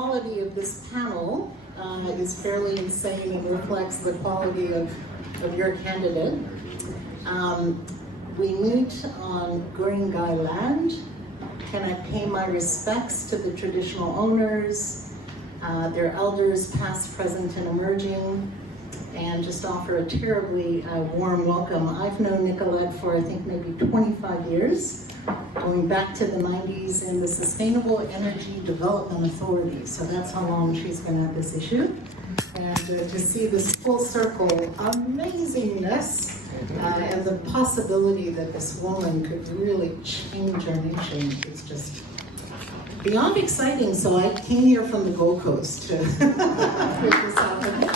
quality of this panel is fairly insane and reflects the quality of your candidate. We meet on Green Guy land. Can I pay my respects to the traditional owners, their elders past, present, and emerging, and just offer a terribly warm welcome. I've known Nicolette for I think maybe 25 years, going back to the 90s in the Sustainable Energy Development Authority. So that's how long she's been at this issue. And to see this full circle amazingness and the possibility that this woman could really change our nation is just beyond exciting. So I came here from the Gold Coast to make this happen.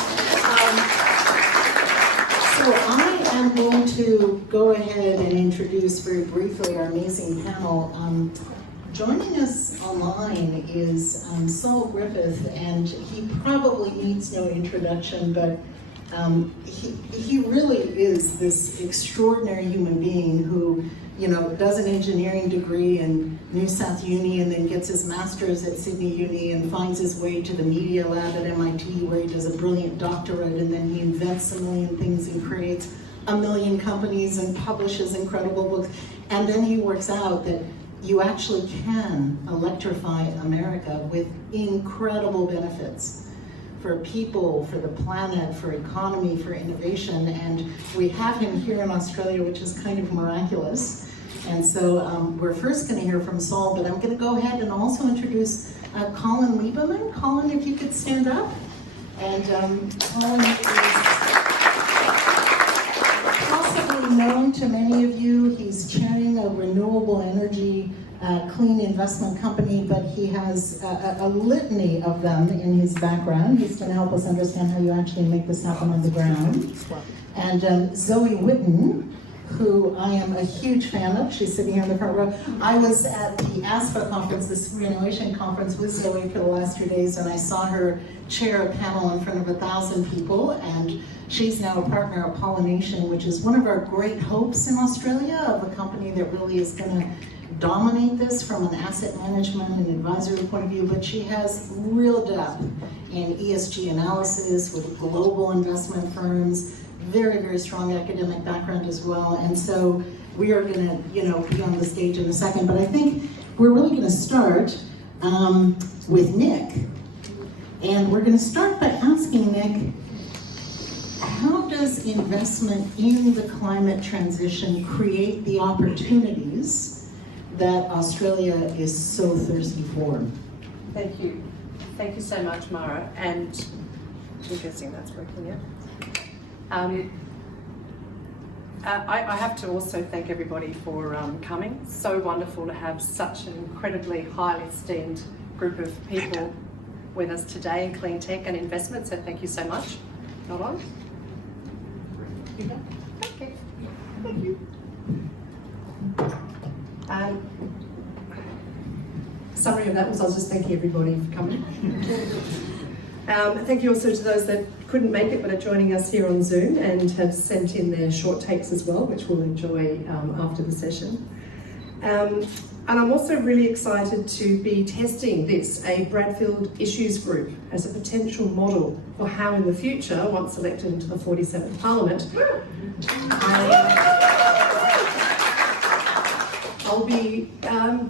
So I am going to go ahead and introduce very briefly our amazing panel. Joining us online is Saul Griffith, and he probably needs no introduction, but he really is this extraordinary human being who, you know, does an engineering degree in New South Uni and then gets his master's at Sydney Uni and finds his way to the Media Lab at MIT where he does a brilliant doctorate, and then he invents a million things and creates a million companies and publishes incredible books. And then he works out that you actually can electrify America with incredible benefits for people, for the planet, for economy, for innovation. And we have him here in Australia, which is kind of miraculous. And so we're first going to hear from Saul, but I'm going to go ahead and also introduce Colin Lieberman. Colin, if you could stand up. And Colin is possibly known to many of you. He's chairing a renewable energy clean investment company, but he has a litany of them in his background. He's going to help us understand how you actually make this happen on the ground. And Zoe Witten, who I am a huge fan of. She's sitting here in the front row. I was at the ASPA conference, this renovation conference, with Zoe for the last 2 days, and I saw her chair a panel in front of 1,000 people, and she's now a partner at Pollination, which is one of our great hopes in Australia of a company that really is going to dominate this from an asset management and advisory point of view, but she has real depth in ESG analysis with global investment firms, very, very strong academic background as well. And so we are going to, be on the stage in a second, but I think we're really going to start with Nick. And we're going to start by asking Nick, how does investment in the climate transition create the opportunities that Australia is so thirsty for? Thank you. Thank you so much, Mara. And I'm guessing that's working, yeah? I have to also thank everybody for coming. So wonderful to have such an incredibly highly esteemed group of people with us today in Cleantech and investment, so thank you so much. Not on? Okay, thank you. Summary of that was I was just thanking everybody for coming. Thank you also to those that couldn't make it but are joining us here on Zoom and have sent in their short takes as well, which we'll enjoy after the session. And I'm also really excited to be testing this, a Bradfield Issues Group, as a potential model for how in the future, once elected into the 47th Parliament, I'll be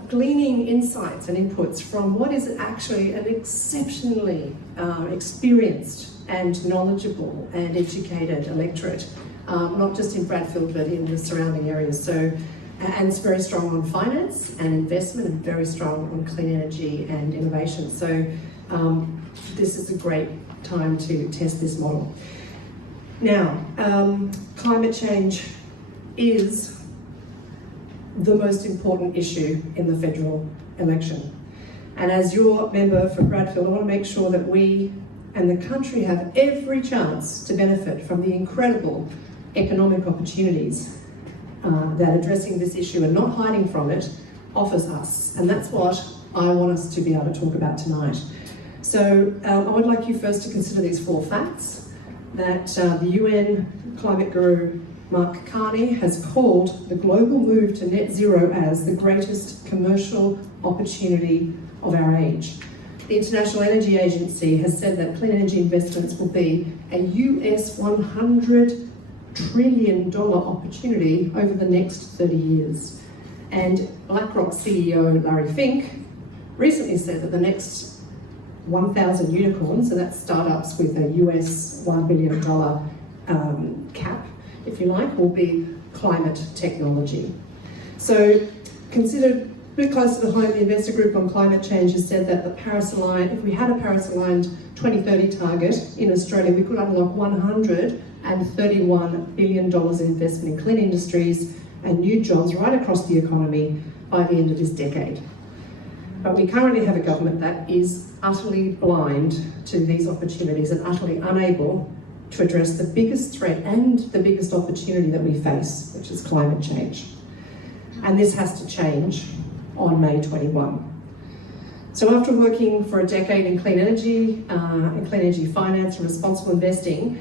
gleaning insights and inputs from what is actually an exceptionally experienced and knowledgeable and educated electorate, not just in Bradfield but in the surrounding areas. So, and it's very strong on finance and investment and very strong on clean energy and innovation. So this is a great time to test this model. Now, climate change is the most important issue in the federal election. And as your member for Bradfield, I want to make sure that we and the country have every chance to benefit from the incredible economic opportunities that addressing this issue and not hiding from it offers us. And that's what I want us to be able to talk about tonight. So I would like you first to consider these 4 facts: that the UN climate guru Mark Carney has called the global move to net zero as the greatest commercial opportunity of our age. The International Energy Agency has said that clean energy investments will be a US $100 trillion opportunity over the next 30 years. And BlackRock CEO Larry Fink recently said that the next 1,000 unicorns, so that's startups with a US $1 billion cap, if you like, will be climate technology. So considered a bit close to the home, the Investor Group on Climate Change has said that if we had a Paris-aligned 2030 target in Australia, we could unlock $131 billion in investment in clean industries and new jobs right across the economy by the end of this decade. But we currently have a government that is utterly blind to these opportunities and utterly unable to address the biggest threat and the biggest opportunity that we face, which is climate change. And this has to change on May 21. So after working for a decade in clean energy finance and responsible investing,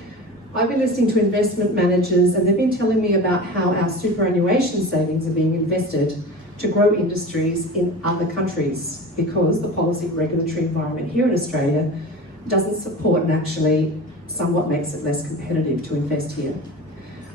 I've been listening to investment managers and they've been telling me about how our superannuation savings are being invested to grow industries in other countries because the policy regulatory environment here in Australia doesn't support and actually somewhat makes it less competitive to invest here.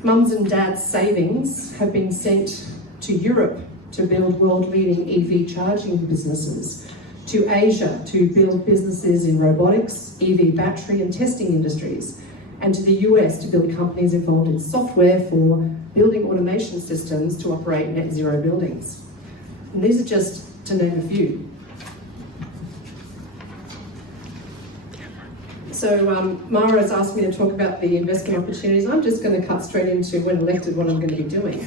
Mums and dads' savings have been sent to Europe to build world-leading EV charging businesses, to Asia to build businesses in robotics, EV battery and testing industries, and to the US to build companies involved in software for building automation systems to operate net zero buildings. And these are just to name a few. So Mara has asked me to talk about the investment opportunities. I'm just going to cut straight into, when elected, what I'm going to be doing.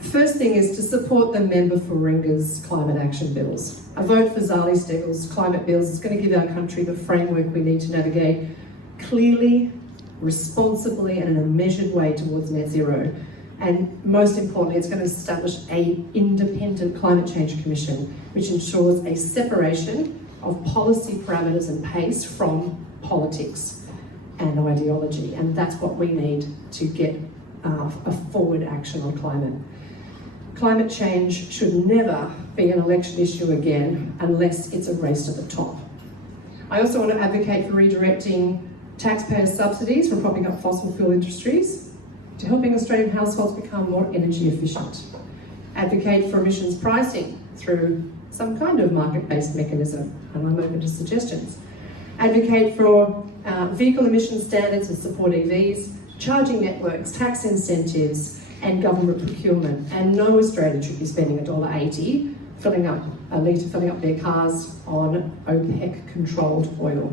First thing is to support the member for Ringa's climate action bills. A vote for Zali Steggall's climate bills is going to give our country the framework we need to navigate clearly, responsibly and in a measured way towards net zero. And most importantly, it's going to establish an independent climate change commission, which ensures a separation of policy parameters and pace from politics and ideology. And that's what we need to get a forward action on climate. Climate change should never be an election issue again unless it's a race to the top. I also want to advocate for redirecting taxpayer subsidies from propping up fossil fuel industries to helping Australian households become more energy efficient. Advocate for emissions pricing through some kind of market-based mechanism, and I'm open to suggestions. Advocate for vehicle emission standards and support EVs, charging networks, tax incentives, and government procurement. And no Australian should be spending $1.80 filling up their cars on OPEC-controlled oil.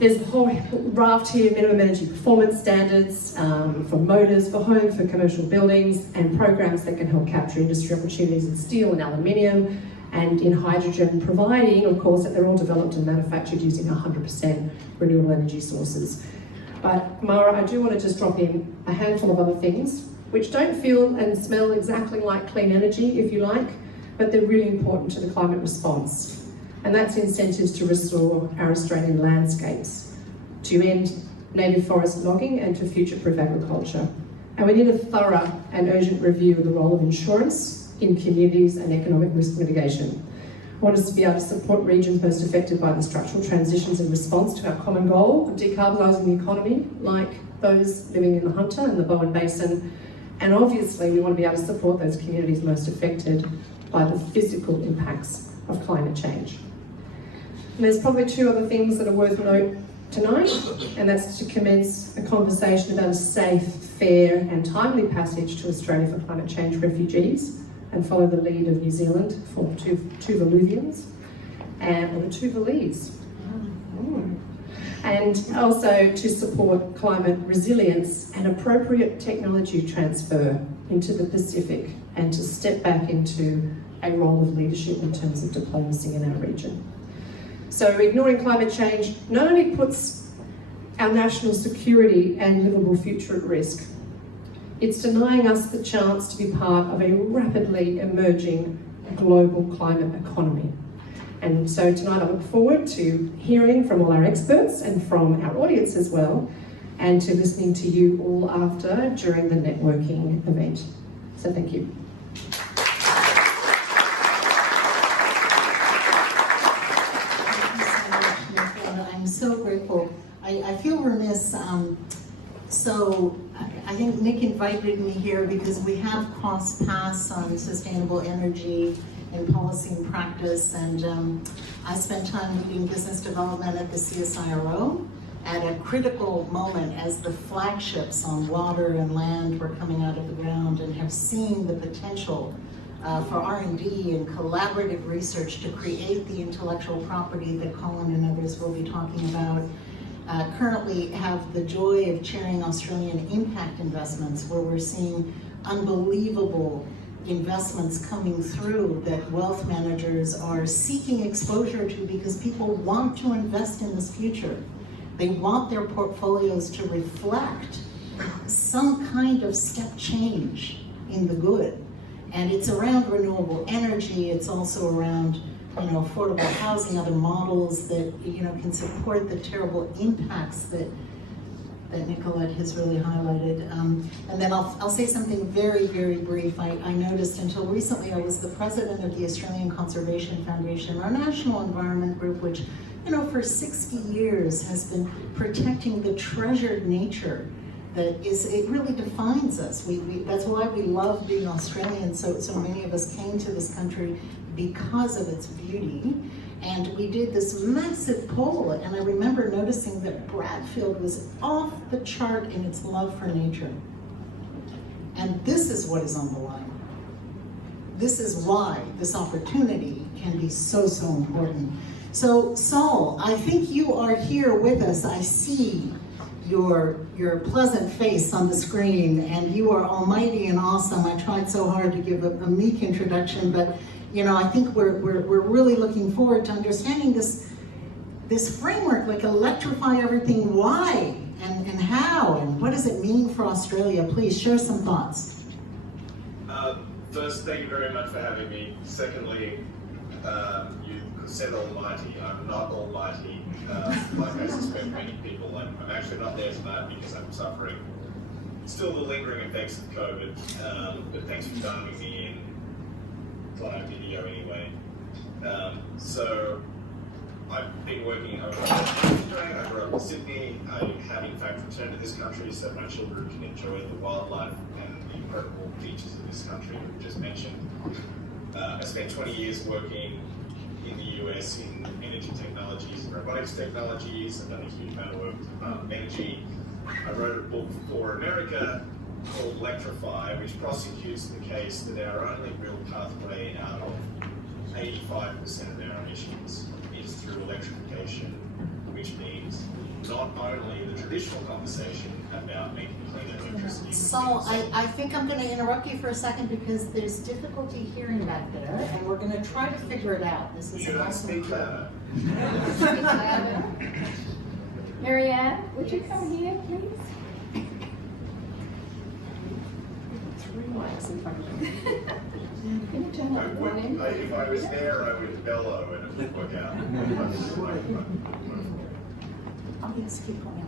There's a whole raft here, minimum energy performance standards for motors, for homes, for commercial buildings, and programs that can help capture industry opportunities in steel and aluminium and in hydrogen, providing, of course, that they're all developed and manufactured using 100% renewable energy sources. But Mara, I do want to just drop in a handful of other things, which don't feel and smell exactly like clean energy, if you like, but they're really important to the climate response. And that's incentives to restore our Australian landscapes, to end native forest logging and to future-proof agriculture. And we need a thorough and urgent review of the role of insurance in communities and economic risk mitigation. I want us to be able to support regions most affected by the structural transitions in response to our common goal of decarbonising the economy, like those living in the Hunter and the Bowen Basin. And obviously, we want to be able to support those communities most affected by the physical impacts of climate change. And there's probably two other things that are worth note tonight, and that's to commence a conversation about a safe, fair and timely passage to Australia for climate change refugees and follow the lead of New Zealand for Tuvaluans or the Tuvalese. And also to support climate resilience and appropriate technology transfer into the Pacific and to step back into a role of leadership in terms of diplomacy in our region. So ignoring climate change not only puts our national security and livable future at risk, it's denying us the chance to be part of a rapidly emerging global climate economy. And so tonight I look forward to hearing from all our experts and from our audience as well, and to listening to you all after during the networking event. So thank you. grateful. I feel remiss. So I think Nick invited me here because we have crossed paths on sustainable energy and policy and practice, and I spent time leading business development at the CSIRO at a critical moment as the flagships on water and land were coming out of the ground, and have seen the potential for R&D and collaborative research to create the intellectual property that Colin and others will be talking about. Currently have the joy of chairing Australian impact investments, where we're seeing unbelievable investments coming through that wealth managers are seeking exposure to because people want to invest in this future. They want their portfolios to reflect some kind of step change in the good. And it's around renewable energy, it's also around affordable housing, other models that can support the terrible impacts that Nicolette has really highlighted. And then I'll say something very, very brief. I noticed until recently I was the president of the Australian Conservation Foundation, our national environment group, which for 60 years has been protecting the treasured nature it really defines us. That's why we love being Australian. So many of us came to this country because of its beauty. And we did this massive poll, and I remember noticing that Bradfield was off the chart in its love for nature. And this is what is on the line. This is why this opportunity can be so important. So Saul, I think you are here with us. I see your pleasant face on the screen, and you are almighty and awesome. I tried so hard to give a meek introduction, but I think we're really looking forward to understanding this framework, like electrify everything. Why and how, and what does it mean for Australia? Please share some thoughts. First, thank you very much for having me. Secondly, you said almighty. I'm not almighty, like I suspect many people. I'm actually not there tonight because I'm suffering still the lingering effects of COVID, but thanks for dialing me in via video anyway. So I've been working over Australia. I grew up in Sydney. I have in fact returned to this country so my children can enjoy the wildlife and the incredible features of this country we just mentioned. I spent 20 years working in the US in energy technologies and robotics technologies. I've done a huge amount of work with energy. I wrote a book for America called Electrify, which prosecutes the case that our only real pathway out of 85% of our emissions is through electrification, which means not only the traditional conversation about making clean electricity. Saul, I think I'm going to interrupt you for a second because there's difficulty hearing back there, and we're going to try to figure it out. This is You don't speak louder. Marianne, would you come here, please? Three mics in front of you. Can you turn up volume? If I was there, I would bellow and it would work out. I'm going to keep going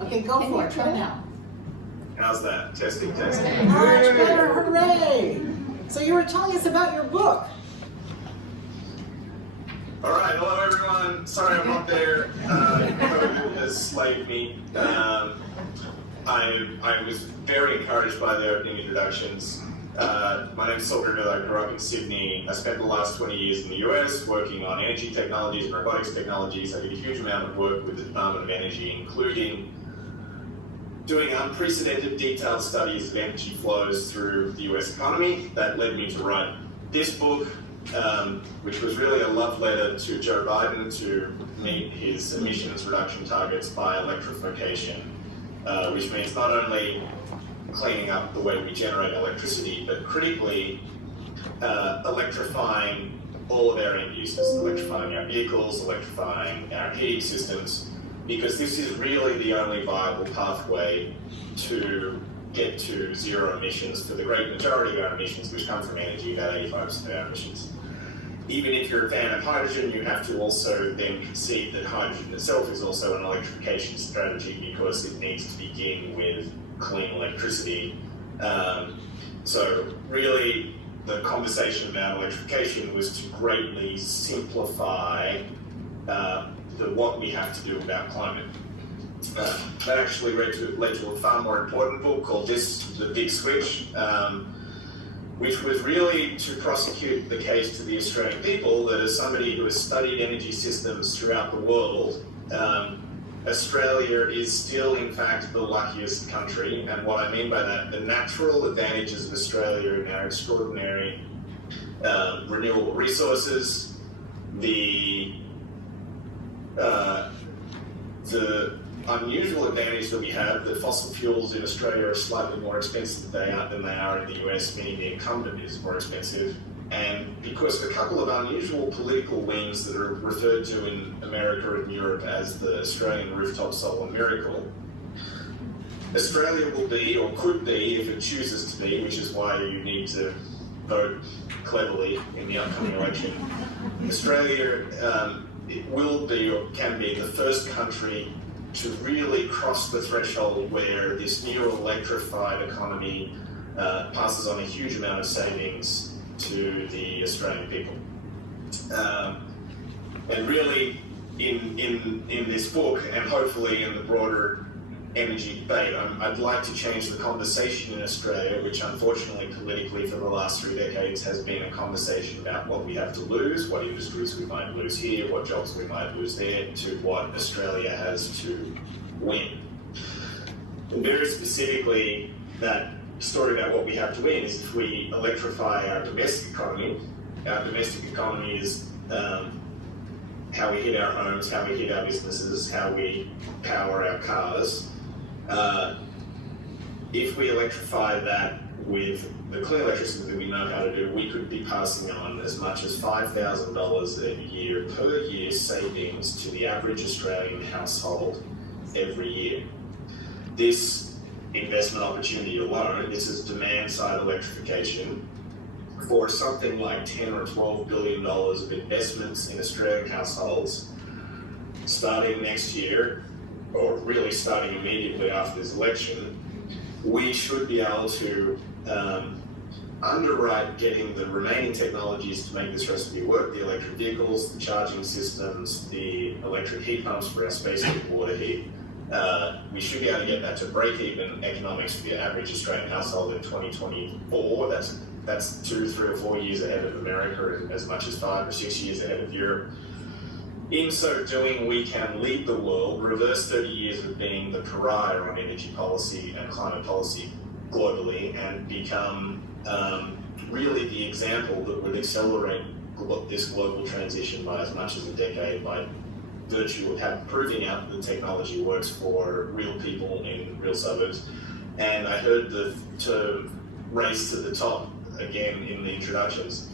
out. Okay, go for it. Try now. How's that? Testing. Much better. Hooray! So you were telling us about your book. All right, hello everyone. Sorry I'm not there. COVID has slaved me. I was very encouraged by the opening introductions. My name is Saul Grimmill. I grew up in Sydney. I spent the last 20 years in the US working on energy technologies and robotics technologies. I did a huge amount of work with the Department of Energy, including doing unprecedented detailed studies of energy flows through the US economy. That led me to write this book, which was really a love letter to Joe Biden to meet his emissions reduction targets by electrification, which means not only cleaning up the way we generate electricity, but critically electrifying all of our end uses, electrifying our vehicles, electrifying our heating systems, because this is really the only viable pathway to get to zero emissions for the great majority of our emissions, which come from energy, about 85% of our emissions. Even if you're a fan of hydrogen, you have to also then concede that hydrogen itself is also an electrification strategy because it needs to begin with clean electricity. So really, the conversation about electrification was to greatly simplify the what we have to do about climate. That actually led to a far more important book called The Big Switch, which was really to prosecute the case to the Australian people that as somebody who has studied energy systems throughout the world, Australia is still in fact the luckiest country. And what I mean by that, the natural advantages of Australia in our extraordinary renewable resources, the unusual advantage that we have that fossil fuels in Australia are slightly more expensive than they are in the US, meaning the incumbent is more expensive. And because of a couple of unusual political wings that are referred to in America and Europe as the Australian rooftop solar miracle, Australia will be, or could be, if it chooses to be, which is why you need to vote cleverly in the upcoming election, Australia it will be or can be the first country to really cross the threshold where this new electrified economy passes on a huge amount of savings to the Australian people. And really, in this book, and hopefully in the broader energy debate, I'd like to change the conversation in Australia, which unfortunately politically for the last 3 decades has been a conversation about what we have to lose, what industries we might lose here, what jobs we might lose there, to what Australia has to win. And very specifically, that story about what we have to win is if we electrify our domestic economy is how we heat our homes, how we heat our businesses, how we power our cars. If we electrify that with the clean electricity that we know how to do, we could be passing on as much as $5,000 a year per year savings to the average Australian household every year. This investment opportunity alone, this is demand-side electrification, for something like $10 or $12 billion of investments in Australian households starting next year, or really starting immediately after this election, we should be able to underwrite getting the remaining technologies to make this recipe work, the electric vehicles, the charging systems, the electric heat pumps for our space heat, water heat. We should be able to get that to break-even economics for the average Australian household in 2024. That's 2, 3 or 4 years ahead of America, and as much as 5 or 6 years ahead of Europe. In so doing, we can lead the world, reverse 30 years of being the pariah on energy policy and climate policy globally, and become really the example that would accelerate this global transition by as much as a decade, by virtue of proving out that the technology works for real people in real suburbs. And I heard the term race to the top again in the introductions.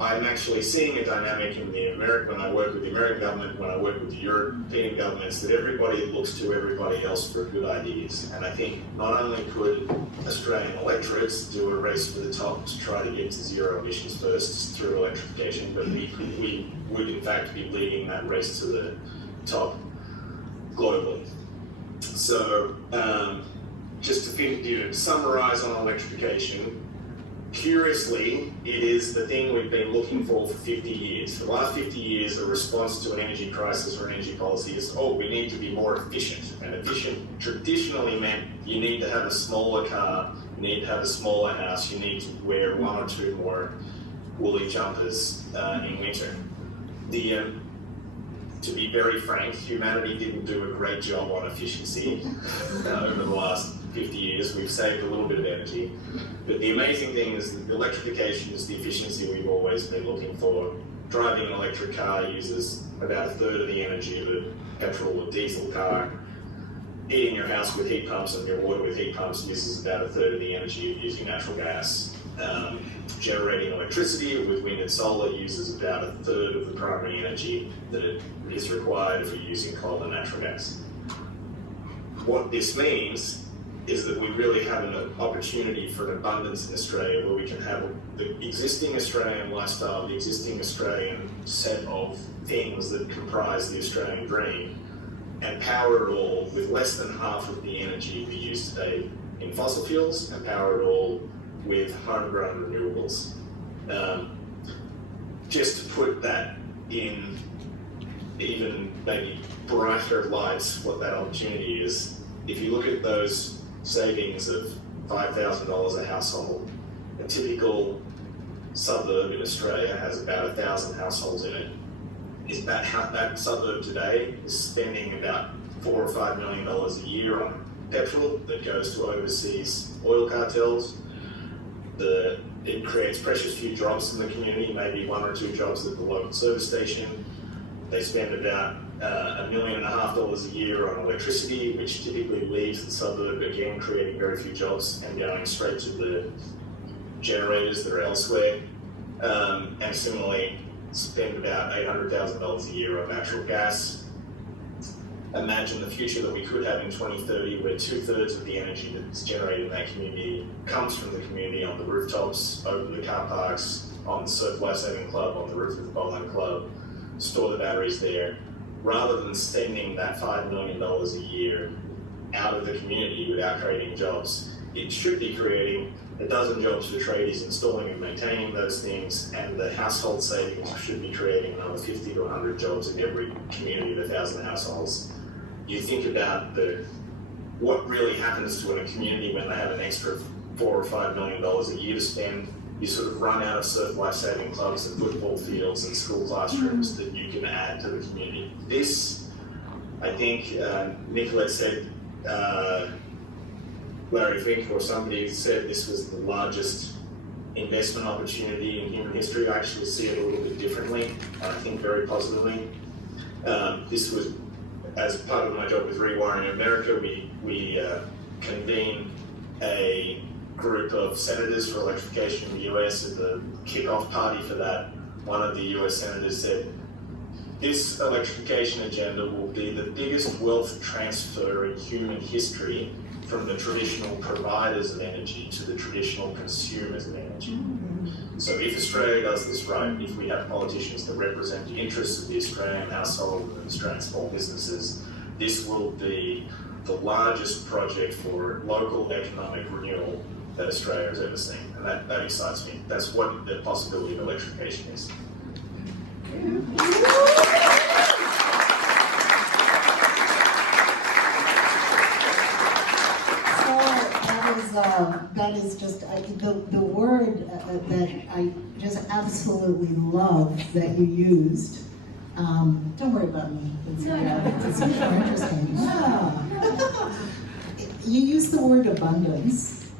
I'm actually seeing a dynamic in when I work with the American government, when I work with the European governments, that everybody looks to everybody else for good ideas. And I think not only could Australian electorates do a race for the top to try to get to zero emissions first through electrification, but we would in fact be leading that race to the top globally. So just to summarize on electrification, curiously, it is the thing we've been looking for 50 years. For the last 50 years, a response to an energy crisis or energy policy is, we need to be more efficient. And efficient traditionally meant you need to have a smaller car, you need to have a smaller house, you need to wear 1 or 2 more woolly jumpers in winter. To be very frank, humanity didn't do a great job on efficiency over the last 50 years. We've saved a little bit of energy. But the amazing thing is that electrification is the efficiency we've always been looking for. Driving an electric car uses about 1/3 of the energy of a petrol or diesel car. Heating your house with heat pumps and your water with heat pumps uses about 1/3 of the energy of using natural gas. Generating electricity with wind and solar uses about 1/3 of the primary energy that is required if you're using coal and natural gas. What this means is that we really have an opportunity for an abundance in Australia where we can have the existing Australian lifestyle, the existing Australian set of things that comprise the Australian dream, and power it all with less than half of the energy we use today in fossil fuels, and power it all with homegrown renewables. Just to put that in even maybe brighter lights what that opportunity is. If you look at those savings of $5,000 a household, a typical suburb in Australia has about 1,000 households in it. Is that suburb today is spending about $4 or $5 million a year on petrol that goes to overseas oil cartels. It creates precious few jobs in the community, maybe 1 or 2 jobs at the local service station. They spend about $1.5 million a year on electricity, which typically leaves the suburb, again, creating very few jobs and going straight to the generators that are elsewhere. And similarly, spend about $800,000 a year on natural gas. Imagine the future that we could have in 2030, where 2/3 of the energy that's generated in that community comes from the community on the rooftops, over the car parks, on the Surf Lifesaving Club, on the roof of the bowling club, store the batteries there, rather than spending that $5 million a year out of the community without creating jobs. It should be creating a dozen jobs for tradies installing and maintaining those things, and the household savings should be creating another 50 to 100 jobs in every community of 1,000 households. You think about what really happens to a community when they have an extra $4 or $5 million a year to spend. You sort of run out of surf life-saving clubs and football fields and school classrooms that you can add to the community. This, I think, Nicolette said, Larry Fink or somebody said this was the largest investment opportunity in human history. I actually see it a little bit differently, and I think very positively. This was, as part of my job with Rewiring America, we convened a group of senators for electrification in the US. At the kickoff party for that, one of the US senators said, "This electrification agenda will be the biggest wealth transfer in human history from the traditional providers of energy to the traditional consumers of energy." So if Australia does this right, if we have politicians that represent the interests of the Australian household and Australian small businesses, this will be the largest project for local economic renewal that Australia has ever seen. And that excites me. That's what the possibility of electrification is. That is just the word that I just absolutely love that you used. Don't worry about me. It's more interesting. You used the word abundance,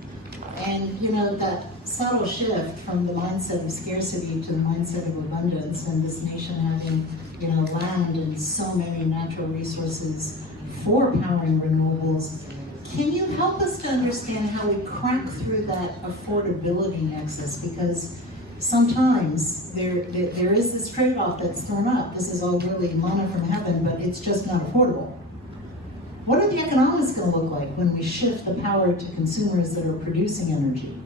and you know that subtle shift from the mindset of scarcity to the mindset of abundance, and this nation having land and so many natural resources for powering renewables. Can you help us to understand how we crack through that affordability nexus? Because sometimes there is this trade-off that's thrown up. This is all really manna from heaven, but it's just not affordable. What are the economics going to look like when we shift the power to consumers that are producing energy?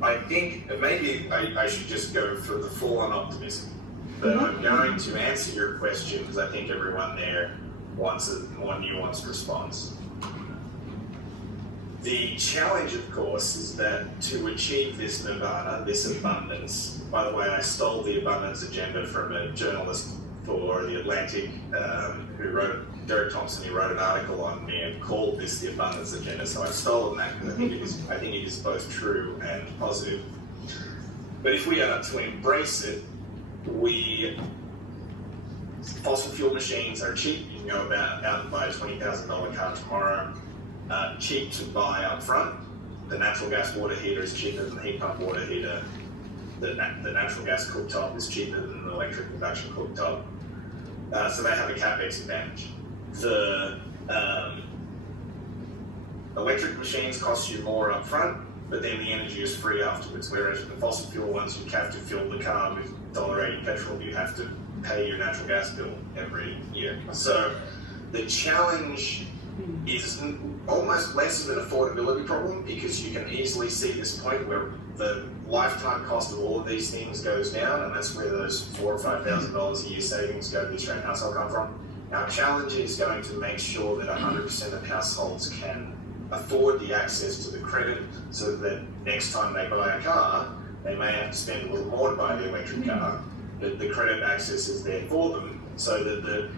I think maybe I should just go for the full-on optimism. But I'm going to answer your question because I think everyone there wants a more nuanced response. The challenge, of course, is that to achieve this nirvana, this abundance, by the way, I stole the abundance agenda from a journalist for The Atlantic, Derek Thompson, who wrote an article on me and called this the abundance agenda, so I've stolen that because I think it is both true and positive. But if we are to embrace it, fossil fuel machines are cheap. You can go out and buy a $20,000 car tomorrow. Cheap to buy up front. The natural gas water heater is cheaper than the heat pump water heater. The natural gas cooktop is cheaper than the electric induction cooktop. So they have a CapEx advantage. The electric machines cost you more up front, but then the energy is free afterwards. Whereas the fossil fuel ones, you have to fill the car with $1.80 petrol. You have to pay your natural gas bill every year. So the challenge is almost less of an affordability problem, because you can easily see this point where the lifetime cost of all of these things goes down, and that's where those $4,000 or $5,000 a year savings go to the Australian household come from. Our challenge is going to make sure that 100% of households can afford the access to the credit, so that next time they buy a car, they may have to spend a little more to buy the electric car, the credit access is there for them, so that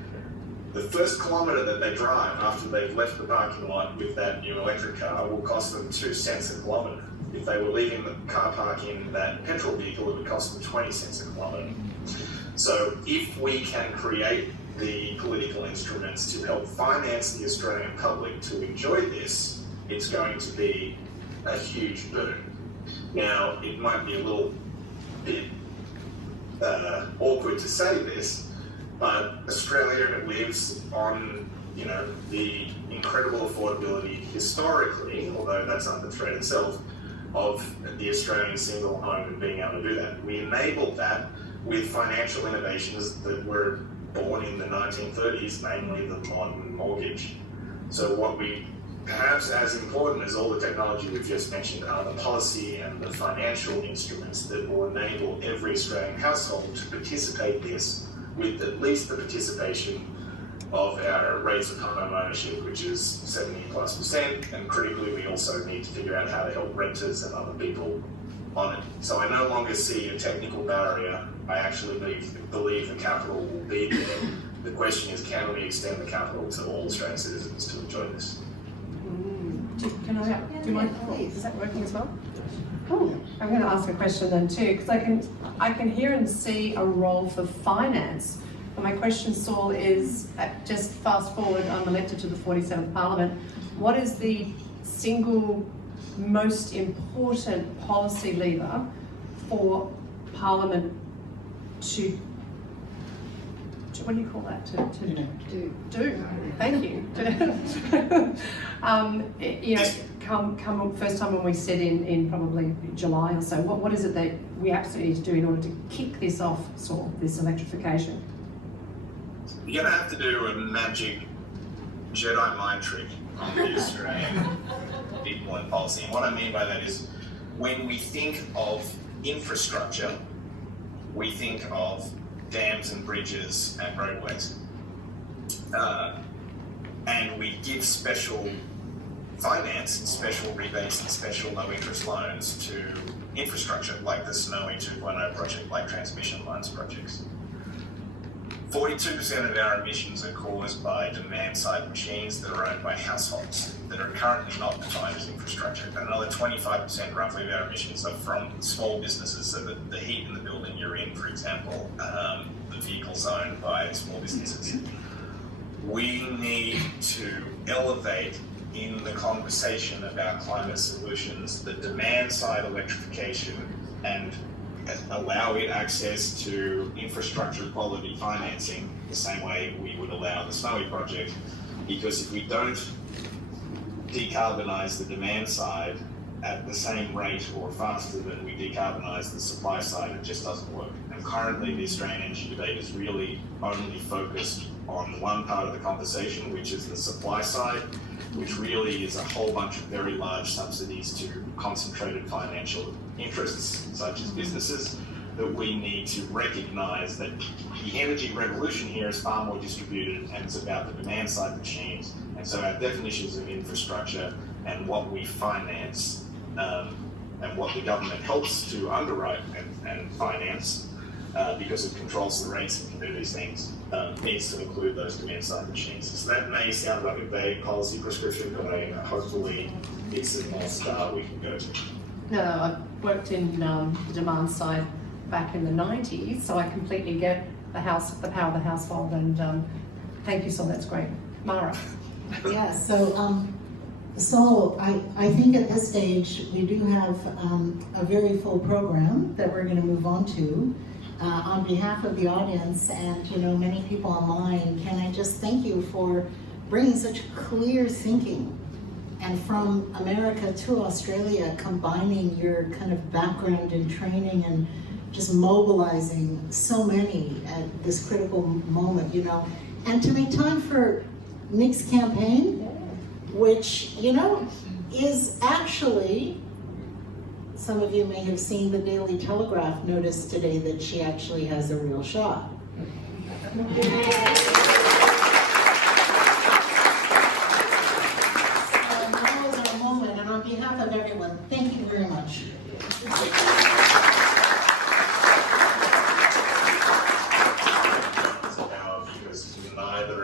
the first kilometre that they drive after they've left the parking lot with that new electric car will cost them 2 cents a kilometre. If they were leaving the car park in that petrol vehicle, it would cost them 20 cents a kilometre. So if we can create the political instruments to help finance the Australian public to enjoy this, it's going to be a huge boon. Now, it might be a little bit awkward to say this, but Australia lives on, the incredible affordability historically, although that's under threat itself, of the Australian single home and being able to do that. We enabled that with financial innovations that were born in the 1930s, namely the modern mortgage. So what we, perhaps as important as all the technology we've just mentioned, are the policy and the financial instruments that will enable every Australian household to participate in this with at least the participation of our rates of home ownership, which is 70+%, and critically we also need to figure out how to help renters and other people on it. So I no longer see a technical barrier. I actually believe the capital will be there. The question is, can we extend the capital to all Australian citizens to enjoy this? Can I, do you mind? Please. Is that working as well? Cool. I'm going to ask a question then too, because I can hear and see a role for finance. And my question, Saul, is just fast forward, I'm elected to the 47th Parliament. What is the single most important policy lever for Parliament to what do you call that? Do. Thank you. Come first time when we said in probably July or so. What is it that we absolutely need to do in order to kick this off, Saul, this electrification? You're going to have to do a magic Jedi mind trick on the Australian people and policy. And what I mean by that is, when we think of infrastructure, we think of dams and bridges and roadways. And we give special finance and special rebates and special low interest loans to infrastructure, like the Snowy 2.0 project, like transmission lines projects. 42% of our emissions are caused by demand-side machines that are owned by households that are currently not defined as infrastructure. And another 25% roughly of our emissions are from small businesses, so that the heat in the building you're in, for example, the vehicles owned by small businesses. We need to elevate in the conversation about climate solutions the demand-side electrification and allow it access to infrastructure quality financing the same way we would allow the Snowy project, because if we don't decarbonise the demand side at the same rate or faster than we decarbonise the supply side, it just doesn't work. And currently the Australian energy debate is really only focused on one part of the conversation, which is the supply side, which really is a whole bunch of very large subsidies to concentrated financial interests, such as businesses, that we need to recognise that the energy revolution here is far more distributed, and it's about the demand side machines. And so our definitions of infrastructure and what we finance and what the government helps to underwrite and finance, because it controls the rates and can do these things, needs to include those demand side machines. So that may sound like a vague policy prescription, but hopefully it's a North Star we can go to. No, I've worked in the demand side back in the 90s, so I completely get the power of the household, and thank you, Saul, that's great. Mara. Yeah, so Saul, I think at this stage we do have a very full program that we're going to move on to. On behalf of the audience and many people online, can I just thank you for bringing such clear thinking, and from America to Australia, combining your kind of background and training and just mobilizing so many at this critical moment, and to make time for Nick's campaign, which, is actually, some of you may have seen the Daily Telegraph notice today that she actually has a real shot. So now is our moment, and on behalf of everyone, thank you very much.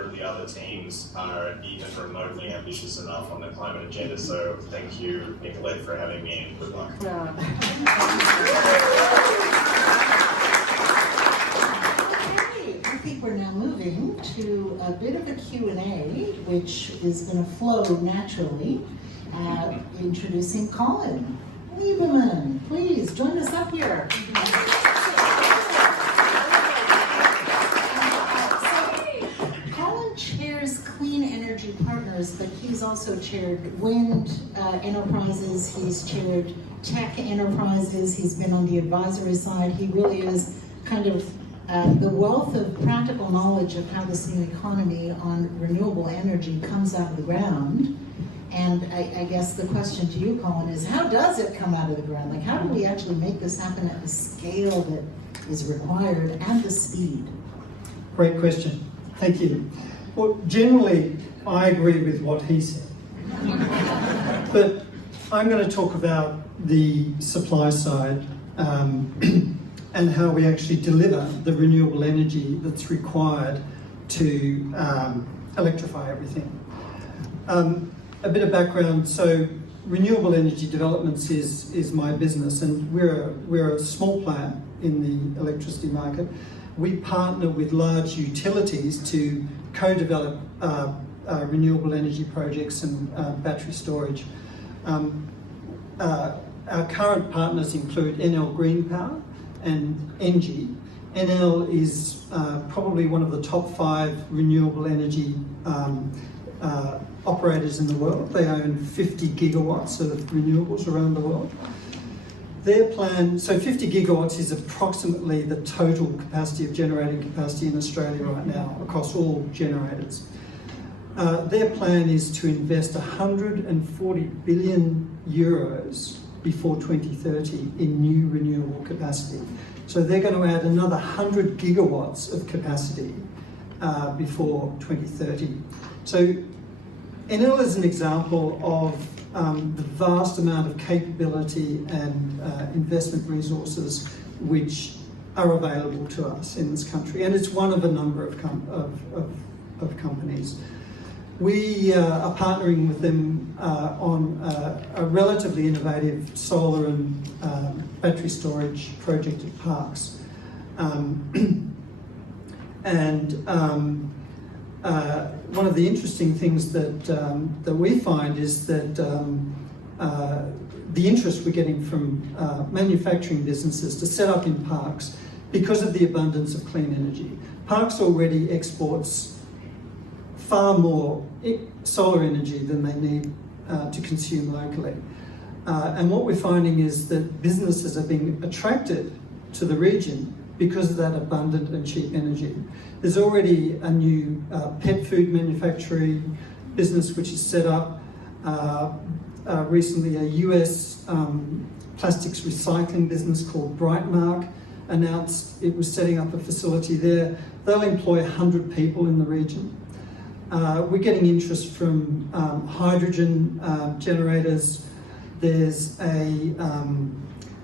neither of the other teams are even remotely ambitious enough on the climate agenda. So thank you, Nicolette, for having me, and good luck. I think we're now moving to a bit of a Q&A, which is going to flow naturally. Introducing Colin Lieberman. Please join us up here. Colin chairs Clean Energy Partners, but he's also chaired Wind Enterprises, he's chaired Tech Enterprises, he's been on the advisory side. He really is kind of the wealth of practical knowledge of how this new economy on renewable energy comes out of the ground. And I guess the question to you, Colin, is how does it come out of the ground? Like, how do we actually make this happen at the scale that is required and the speed? Great question. Thank you. Well, generally, I agree with what he said. But I'm going to talk about the supply side and how we actually deliver the renewable energy that's required to electrify everything. A bit of background. So, renewable energy developments is my business, and we're a small player in the electricity market. We partner with large utilities to co-develop renewable energy projects and battery storage. Our current partners include NL Green Power and ENGIE. NL is probably one of the top 5 renewable energy operators in the world. They own 50 gigawatts of renewables around the world. Their plan, so 50 gigawatts is approximately the total capacity of generating capacity in Australia right now across all generators. Their plan is to invest 140 billion euros before 2030 in new renewable capacity. So they're going to add another 100 gigawatts of capacity before 2030. So NL is an example of the vast amount of capability and investment resources which are available to us in this country, and it's one of a number of companies. We are partnering with them on a relatively innovative solar and battery storage project at Parkes. One of the interesting things that we find is that the interest we're getting from manufacturing businesses to set up in Parkes because of the abundance of clean energy. Parkes already exports far more solar energy than they need to consume locally. And what we're finding is that businesses are being attracted to the region because of that abundant and cheap energy. There's already a new pet food manufacturing business which is set up. Recently, a US plastics recycling business called Brightmark announced it was setting up a facility there. They'll employ 100 people in the region. We're getting interest from hydrogen generators. There's a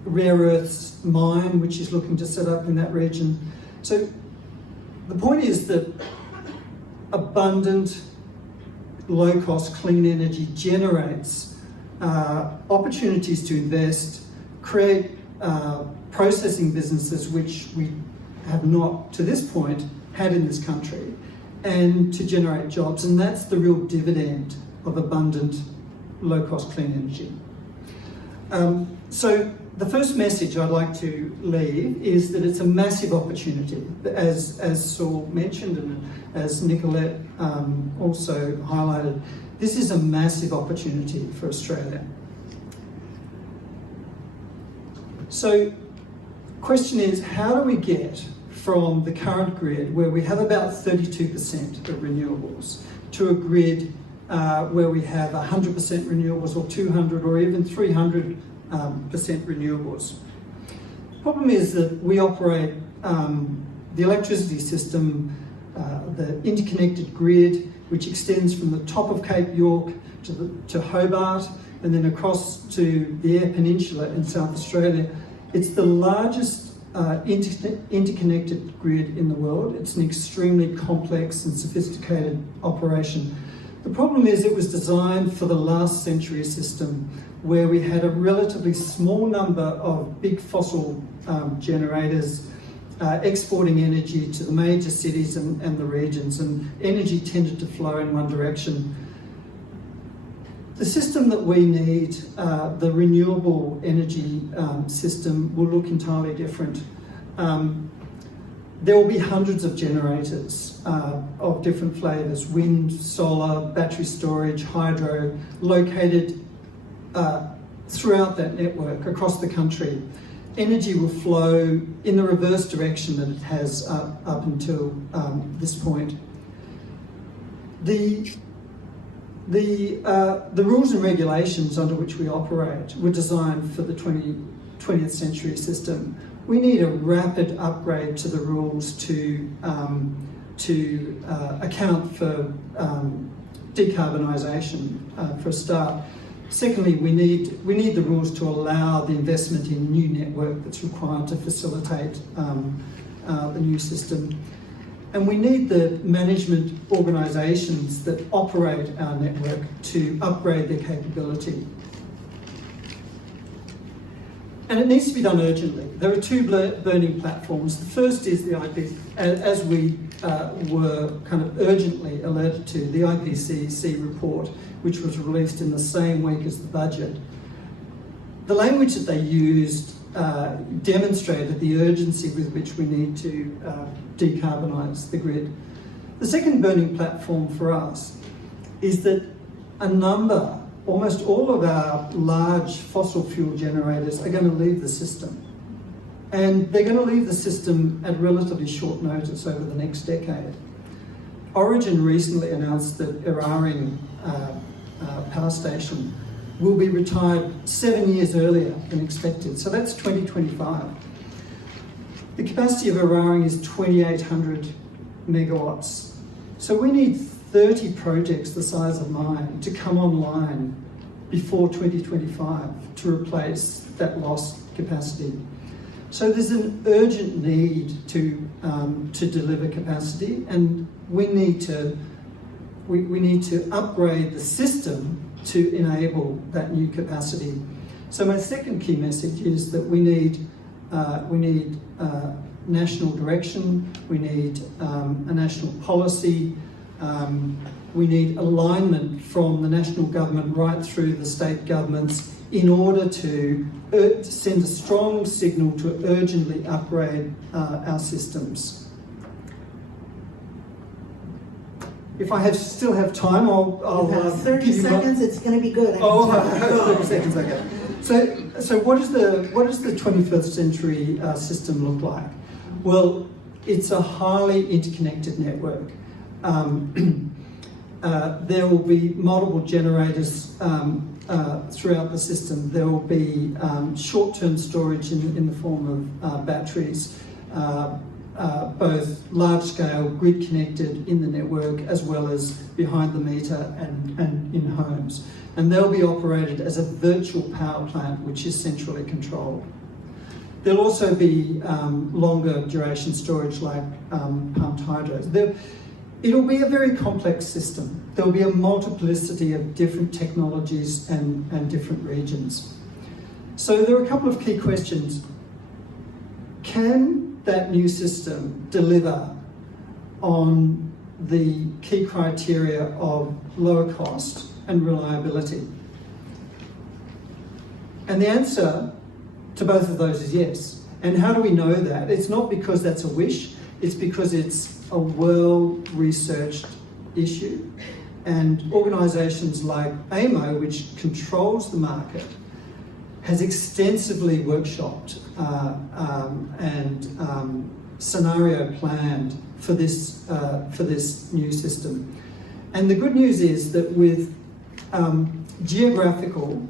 rare earths mine which is looking to set up in that region. So the point is that abundant, low-cost, clean energy generates opportunities to invest, create processing businesses which we have not, to this point, had in this country, and to generate jobs. And that's the real dividend of abundant, low-cost, clean energy. So the first message I'd like to leave is that it's a massive opportunity. As Saul mentioned and as Nicolette also highlighted, this is a massive opportunity for Australia. So question is, how do we get from the current grid where we have about 32% of renewables to a grid where we have 100% renewables or 200 or even 300% renewables? The problem is that we operate the electricity system, the interconnected grid, which extends from the top of Cape York to Hobart and then across to the Eyre Peninsula in South Australia. It's the largest interconnected grid in the world. It's an extremely complex and sophisticated operation. The problem is it was designed for the last century system where we had a relatively small number of big fossil generators exporting energy to the major cities and the regions, and energy tended to flow in one direction. The system that we need, the renewable energy system, will look entirely different. There will be hundreds of generators of different flavours: wind, solar, battery storage, hydro, located throughout that network across the country. Energy will flow in the reverse direction that it has up until this point. The rules and regulations under which we operate were designed for the 20th century system. We need a rapid upgrade to the rules to account for decarbonisation for a start. Secondly, we need the rules to allow the investment in new network that's required to facilitate the new system. And we need the management organisations that operate our network to upgrade their capability. And it needs to be done urgently. There are two burning platforms. The first is the IP, as we were kind of urgently alerted to, the IPCC report, which was released in the same week as the budget. The language that they used demonstrated the urgency with which we need to decarbonise the grid. The second burning platform for us is that almost all of our large fossil fuel generators are going to leave the system. And they're going to leave the system at relatively short notice over the next decade. Origin recently announced that Eraring power station will be retired 7 years earlier than expected. So that's 2025. The capacity of Eraring is 2,800 megawatts. So we need 30 projects the size of mine to come online before 2025 to replace that lost capacity. So there's an urgent need to deliver capacity, and we need to upgrade the system to enable that new capacity. So my second key message is that we need national direction, we need a national policy, we need alignment from the national government right through the state governments in order to send a strong signal to urgently upgrade our systems. If I still have time, I'll You have 30 seconds, it's going to be good. Oh, 30 seconds, okay. So what does the 21st century system look like? Well, it's a highly interconnected network. There will be multiple generators throughout the system. There will be short-term storage in the form of batteries, both large-scale, grid-connected in the network, as well as behind the meter and in homes. And they'll be operated as a virtual power plant, which is centrally controlled. There'll also be longer duration storage like pumped hydros. It'll be a very complex system. There'll be a multiplicity of different technologies and different regions. So there are a couple of key questions. Can that new system deliver on the key criteria of lower cost and reliability? And the answer to both of those is yes. And how do we know that? It's not because that's a wish, it's because it's a well-researched issue. And organisations like AMO, which controls the market, has extensively workshopped and scenario planned for this new system. And the good news is that with geographical,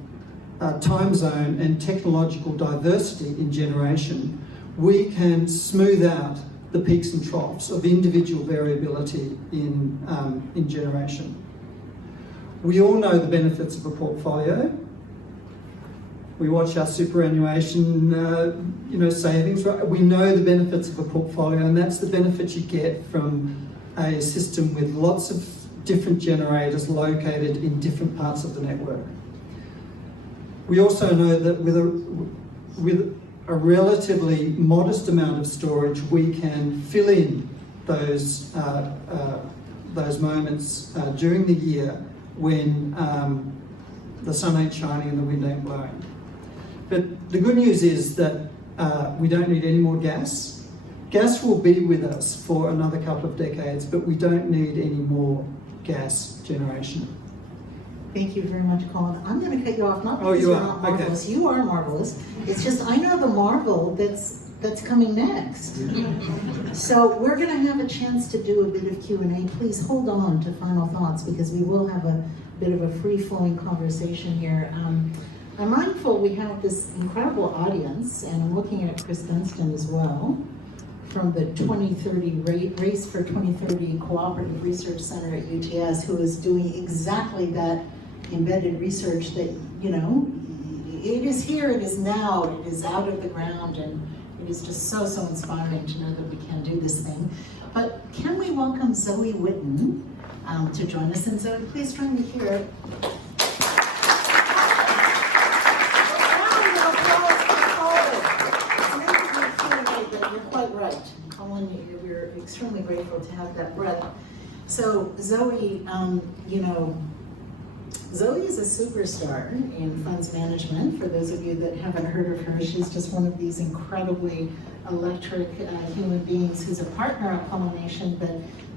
time zone and technological diversity in generation, we can smooth out the peaks and troughs of individual variability in generation. We all know the benefits of a portfolio. We watch our superannuation, savings. Right? We know the benefits of a portfolio, and that's the benefit you get from a system with lots of different generators located in different parts of the network. We also know that with a relatively modest amount of storage, we can fill in those moments during the year when the sun ain't shining and the wind ain't blowing. But the good news is that we don't need any more gas. Gas will be with us for another couple of decades, but we don't need any more gas generation. Thank you very much, Colin. I'm going to cut you off, not Oh, because you you're are? not marvelous. Okay. You are marvelous. It's just I know the marvel that's coming next. So we're going to have a chance to do a bit of Q&A. Please hold on to final thoughts because we will have a bit of a free-flowing conversation here. I'm mindful we have this incredible audience, and I'm looking at Chris Dunstan as well, from the 2030 Race for 2030 Cooperative Research Center at UTS, who is doing exactly that embedded research that, it is here, it is now, it is out of the ground, and it is just so inspiring to know that we can do this thing. But can we welcome Zoe Witten to join us? And Zoe, please join me here. You're quite right. Colin, we're extremely grateful to have that breadth. So Zoe, Zoe is a superstar in funds management. For those of you that haven't heard of her, she's just one of these incredibly electric human beings who's a partner at Pollination, but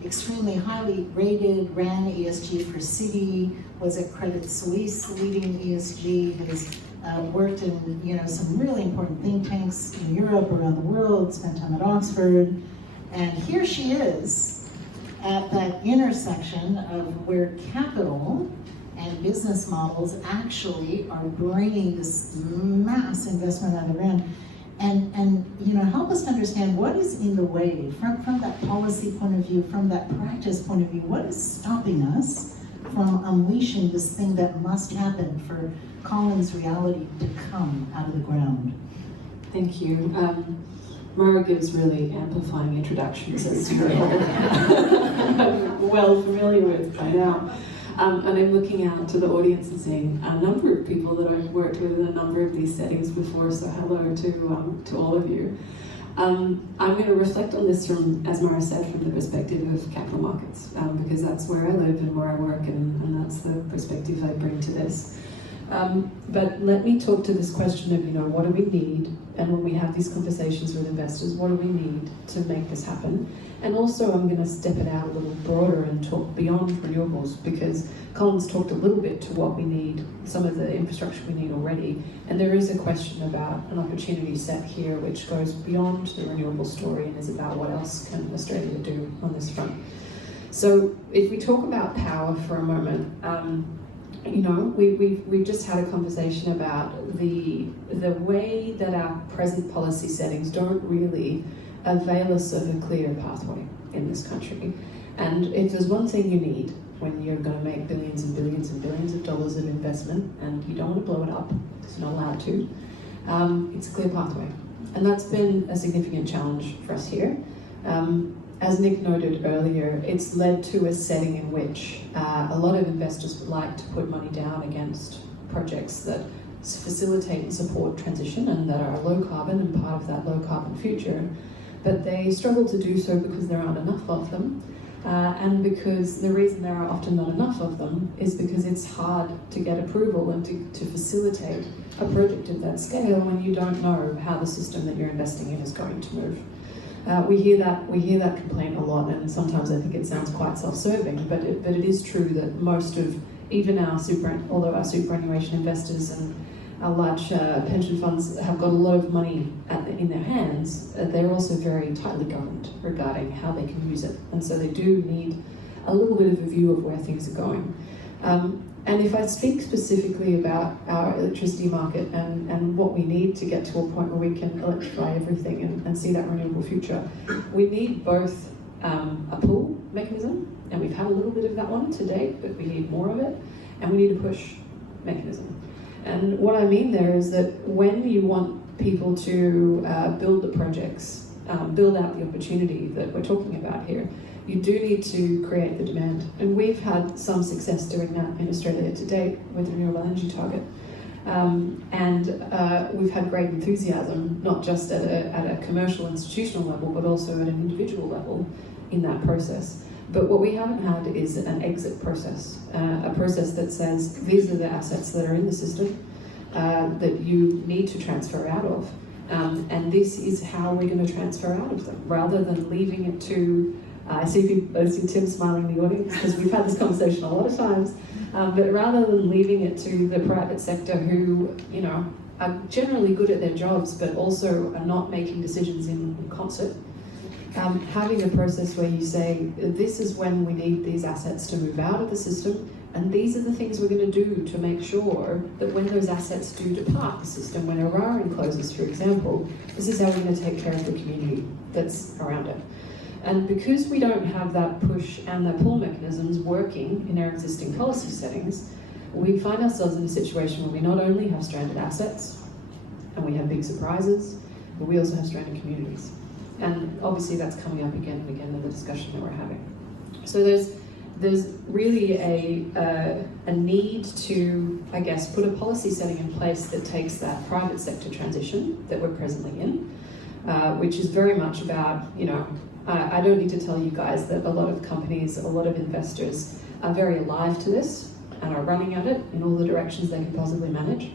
extremely highly rated, ran ESG for Citi, was at Credit Suisse leading ESG, has worked in some really important think tanks in Europe, around the world, spent time at Oxford, and here she is at that intersection of where capital and business models actually are bringing this mass investment out of the ground. And help us understand what is in the way from that policy point of view, from that practice point of view. What is stopping us from unleashing this thing that must happen for Colin's reality to come out of the ground? Thank you. Mara gives really amplifying introductions, as you're all well familiar with by now. And I'm looking out to the audience and seeing a number of people that I've worked with in a number of these settings before, so hello to all of you. I'm going to reflect on this from, as Mara said, from the perspective of capital markets, because that's where I live and where I work, and that's the perspective I bring to this. But let me talk to this question of, what do we need? And when we have these conversations with investors, what do we need to make this happen? And also I'm going to step it out a little broader and talk beyond renewables, because Colin's talked a little bit to what we need, some of the infrastructure we need already. And there is a question about an opportunity set here which goes beyond the renewable story and is about what else can Australia do on this front. So if we talk about power for a moment, we've just had a conversation about the way that our present policy settings don't really avail us of a clear pathway in this country. And if there's one thing you need when you're going to make billions and billions and billions of dollars of investment, and you don't want to blow it up because you're not allowed to, it's a clear pathway. And that's been a significant challenge for us here. As Nick noted earlier, it's led to a setting in which a lot of investors would like to put money down against projects that facilitate and support transition and that are low carbon and part of that low carbon future. But they struggle to do so because there aren't enough of them. And because the reason there are often not enough of them is because it's hard to get approval and to facilitate a project of that scale when you don't know how the system that you're investing in is going to move. We hear that complaint a lot, and sometimes I think it sounds quite self-serving, but it is true that most of, even our superannuation investors and our large pension funds have got a lot of money in their hands, they're also very tightly governed regarding how they can use it. And so they do need a little bit of a view of where things are going. And if I speak specifically about our electricity market and what we need to get to a point where we can electrify everything and see that renewable future, we need both a pull mechanism, and we've had a little bit of that one to date, but we need more of it, and we need a push mechanism. And what I mean there is that when you want people to build the projects, build out the opportunity that we're talking about here, you do need to create the demand. And we've had some success doing that in Australia to date with the renewable energy target. We've had great enthusiasm, not just at a commercial institutional level, but also at an individual level in that process. But what we haven't had is an exit process, a process that says these are the assets that are in the system that you need to transfer out of. And this is how we're going to transfer out of them, rather than leaving it to, I see Tim smiling in the audience because we've had this conversation a lot of times, but rather than leaving it to the private sector who, you know, are generally good at their jobs, but also are not making decisions in concert. Having a process where you say, this is when we need these assets to move out of the system, and these are the things we're going to do to make sure that when those assets do depart the system, when Eraring closes, for example, this is how we're going to take care of the community that's around it. And because we don't have that push and the pull mechanisms working in our existing policy settings, we find ourselves in a situation where we not only have stranded assets, and we have big surprises, but we also have stranded communities. And obviously that's coming up again and again in the discussion that we're having. So there's really a need to, I guess, put a policy setting in place that takes that private sector transition that we're presently in, which is very much about, you know, I don't need to tell you guys that a lot of companies, a lot of investors are very alive to this and are running at it in all the directions they can possibly manage.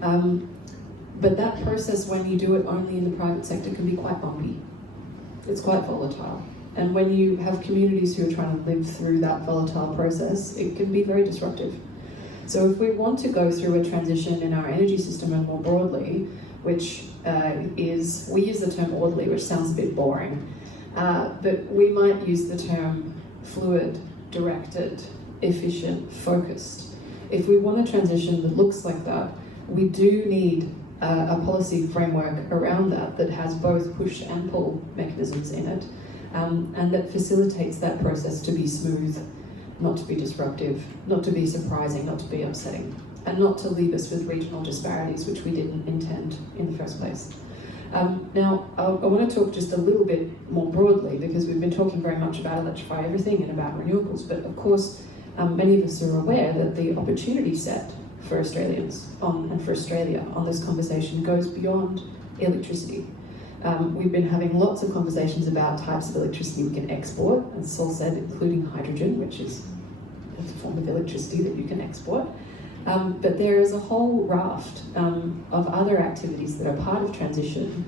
But that process, when you do it only in the private sector, can be quite bumpy. It's quite volatile. And when you have communities who are trying to live through that volatile process, it can be very disruptive. So if we want to go through a transition in our energy system and more broadly, which is, we use the term orderly, which sounds a bit boring, but we might use the term fluid, directed, efficient, focused. If we want a transition that looks like that, we do need a policy framework around that has both push and pull mechanisms in it, and that facilitates that process to be smooth, not to be disruptive, not to be surprising, not to be upsetting, and not to leave us with regional disparities, which we didn't intend in the first place. Now, I want to talk just a little bit more broadly, because we've been talking very much about electrify everything and about renewables, but of course, many of us are aware that the opportunity set for Australians and for Australia on this conversation goes beyond electricity. We've been having lots of conversations about types of electricity we can export, as Sol said, including hydrogen, which is a form of electricity that you can export. But there is a whole raft of other activities that are part of transition: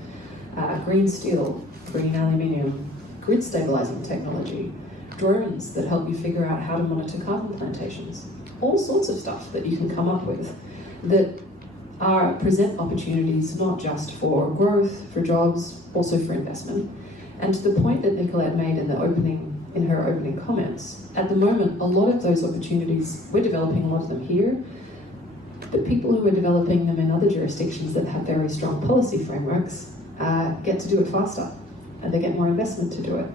green steel, green aluminium, grid stabilizing technology, drones that help you figure out how to monitor carbon plantations, all sorts of stuff that you can come up with that present opportunities not just for growth, for jobs, also for investment. And to the point that Nicolette made in her opening comments, at the moment, a lot of those opportunities, we're developing a lot of them here, but people who are developing them in other jurisdictions that have very strong policy frameworks get to do it faster, and they get more investment to do it.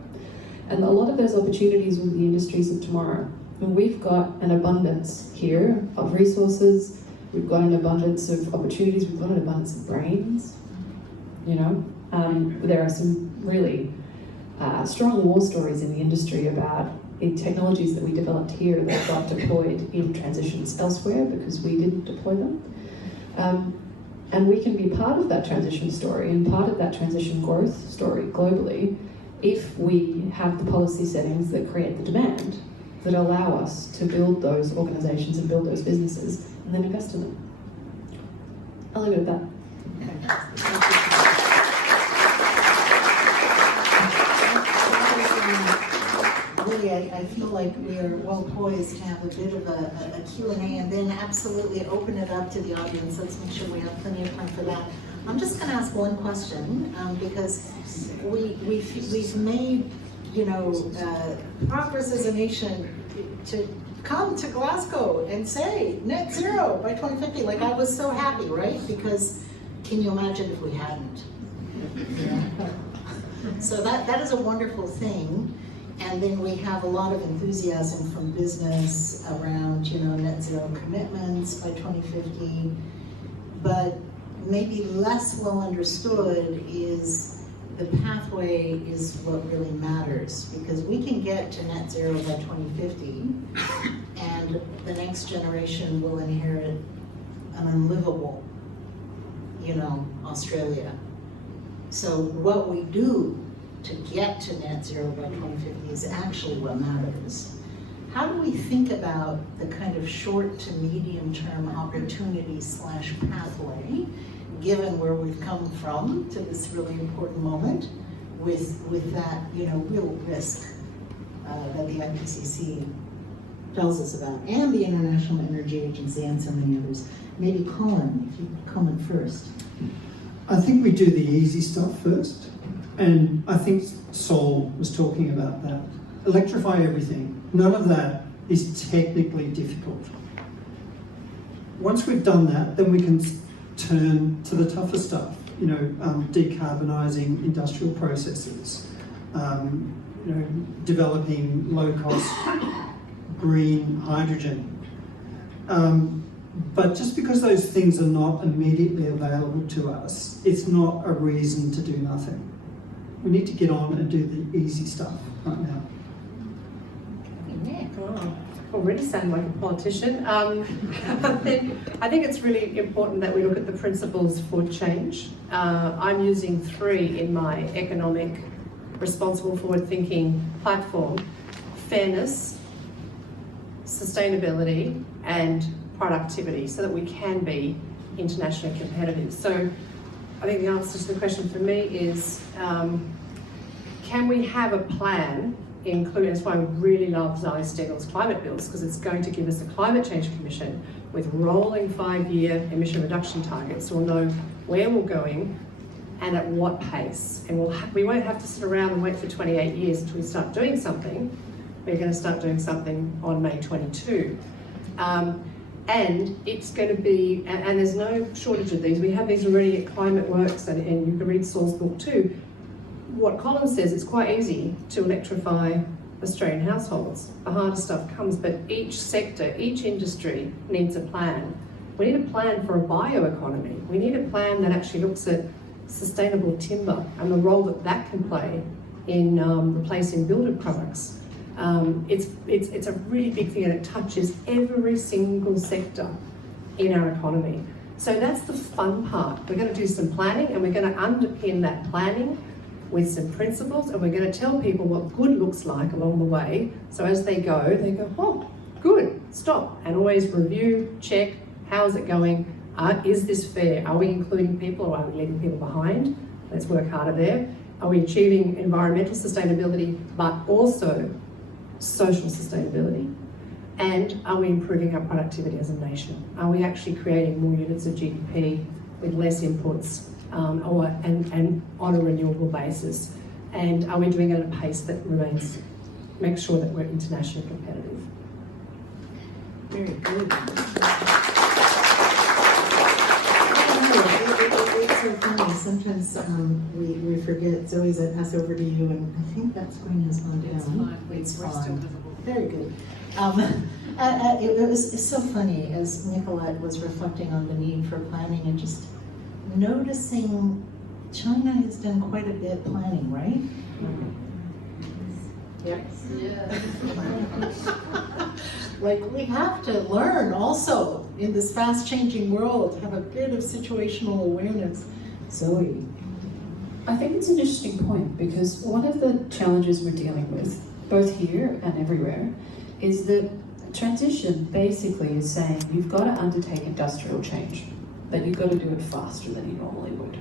And a lot of those opportunities will be the industries of tomorrow. And we've got an abundance here of resources, we've got an abundance of opportunities, we've got an abundance of brains, you know. There are some really strong war stories in the industry about technologies that we developed here that got deployed in transitions elsewhere because we didn't deploy them. And we can be part of that transition story and part of that transition growth story globally if we have the policy settings that create the demand that allow us to build those organizations and build those businesses and then invest in them. I'll leave it at that. Really, I feel like we are well poised to have a bit of a Q&A and then absolutely open it up to the audience. Let's make sure we have plenty of time for that. I'm just going to ask one question because we've made, you know, progress as a nation to come to Glasgow and say net zero by 2050. Like, I was so happy, right? Because can you imagine if we hadn't? So that is a wonderful thing. And then we have a lot of enthusiasm from business around, you know, net zero commitments by 2050, but maybe less well understood is the pathway is what really matters, because we can get to net zero by 2050 and the next generation will inherit an unlivable, Australia. So what we do to get to net zero by 2050 is actually what matters. How do we think about the kind of short to medium term opportunity / pathway, given where we've come from to this really important moment, with that real risk that the IPCC tells us about, and the International Energy Agency and so many others? Maybe Colin, if you comment first. I think we do the easy stuff first, and I think Sol was talking about that. Electrify everything. None of that is technically difficult. Once we've done that, then we can turn to the tougher stuff, decarbonising industrial processes, developing low-cost green hydrogen. But just because those things are not immediately available to us, it's not a reason to do nothing. We need to get on and do the easy stuff right now. Oh, already sound like a politician. I think it's really important that we look at the principles for change. I'm using 3 in my economic, responsible, forward-thinking platform: fairness, sustainability, and productivity, so that we can be internationally competitive. So I think the answer to the question for me is, can we have a plan, including, that's why we really love Zoe Steggall's climate bills, because it's going to give us a climate change commission with rolling 5-year emission reduction targets, so we'll know where we're going and at what pace. And we won't have to sit around and wait for 28 years until we start doing something. We're going to start doing something on May 22. And it's going to be, and there's no shortage of these. We have these already at Climate Works, and you can read Saul's book too. What Colin says, it's quite easy to electrify Australian households. The harder stuff comes, but each sector, each industry needs a plan. We need a plan for a bioeconomy. We need a plan that actually looks at sustainable timber and the role that that can play in replacing building products. It's a really big thing, and it touches every single sector in our economy. So that's the fun part. We're going to do some planning, and we're going to underpin that planning with some principles, and we're going to tell people what good looks like along the way. So as they go, oh, good, stop, and always review, check, how's it going? Is this fair? Are we including people, or are we leaving people behind? Let's work harder there. Are we achieving environmental sustainability, but also social sustainability? And are we improving our productivity as a nation? Are we actually creating more units of GDP with less inputs, and on a renewable basis? And are we doing it at a pace that makes sure that we're internationally competitive? Very good. It's so funny. Sometimes we forget. Zoe's, I pass over to you, and I think that screen has gone down. It's fine. It's We're fine. still visible. Very good. It's so funny as Nicolette was reflecting on the need for planning and just noticing China has done quite a bit planning, right? Yes. Yeah. Like, we have to learn also in this fast-changing world, have a bit of situational awareness. Zoe. I think it's an interesting point, because one of the challenges we're dealing with, both here and everywhere, is that transition basically is saying you've got to undertake industrial change, but you've got to do it faster than you normally would.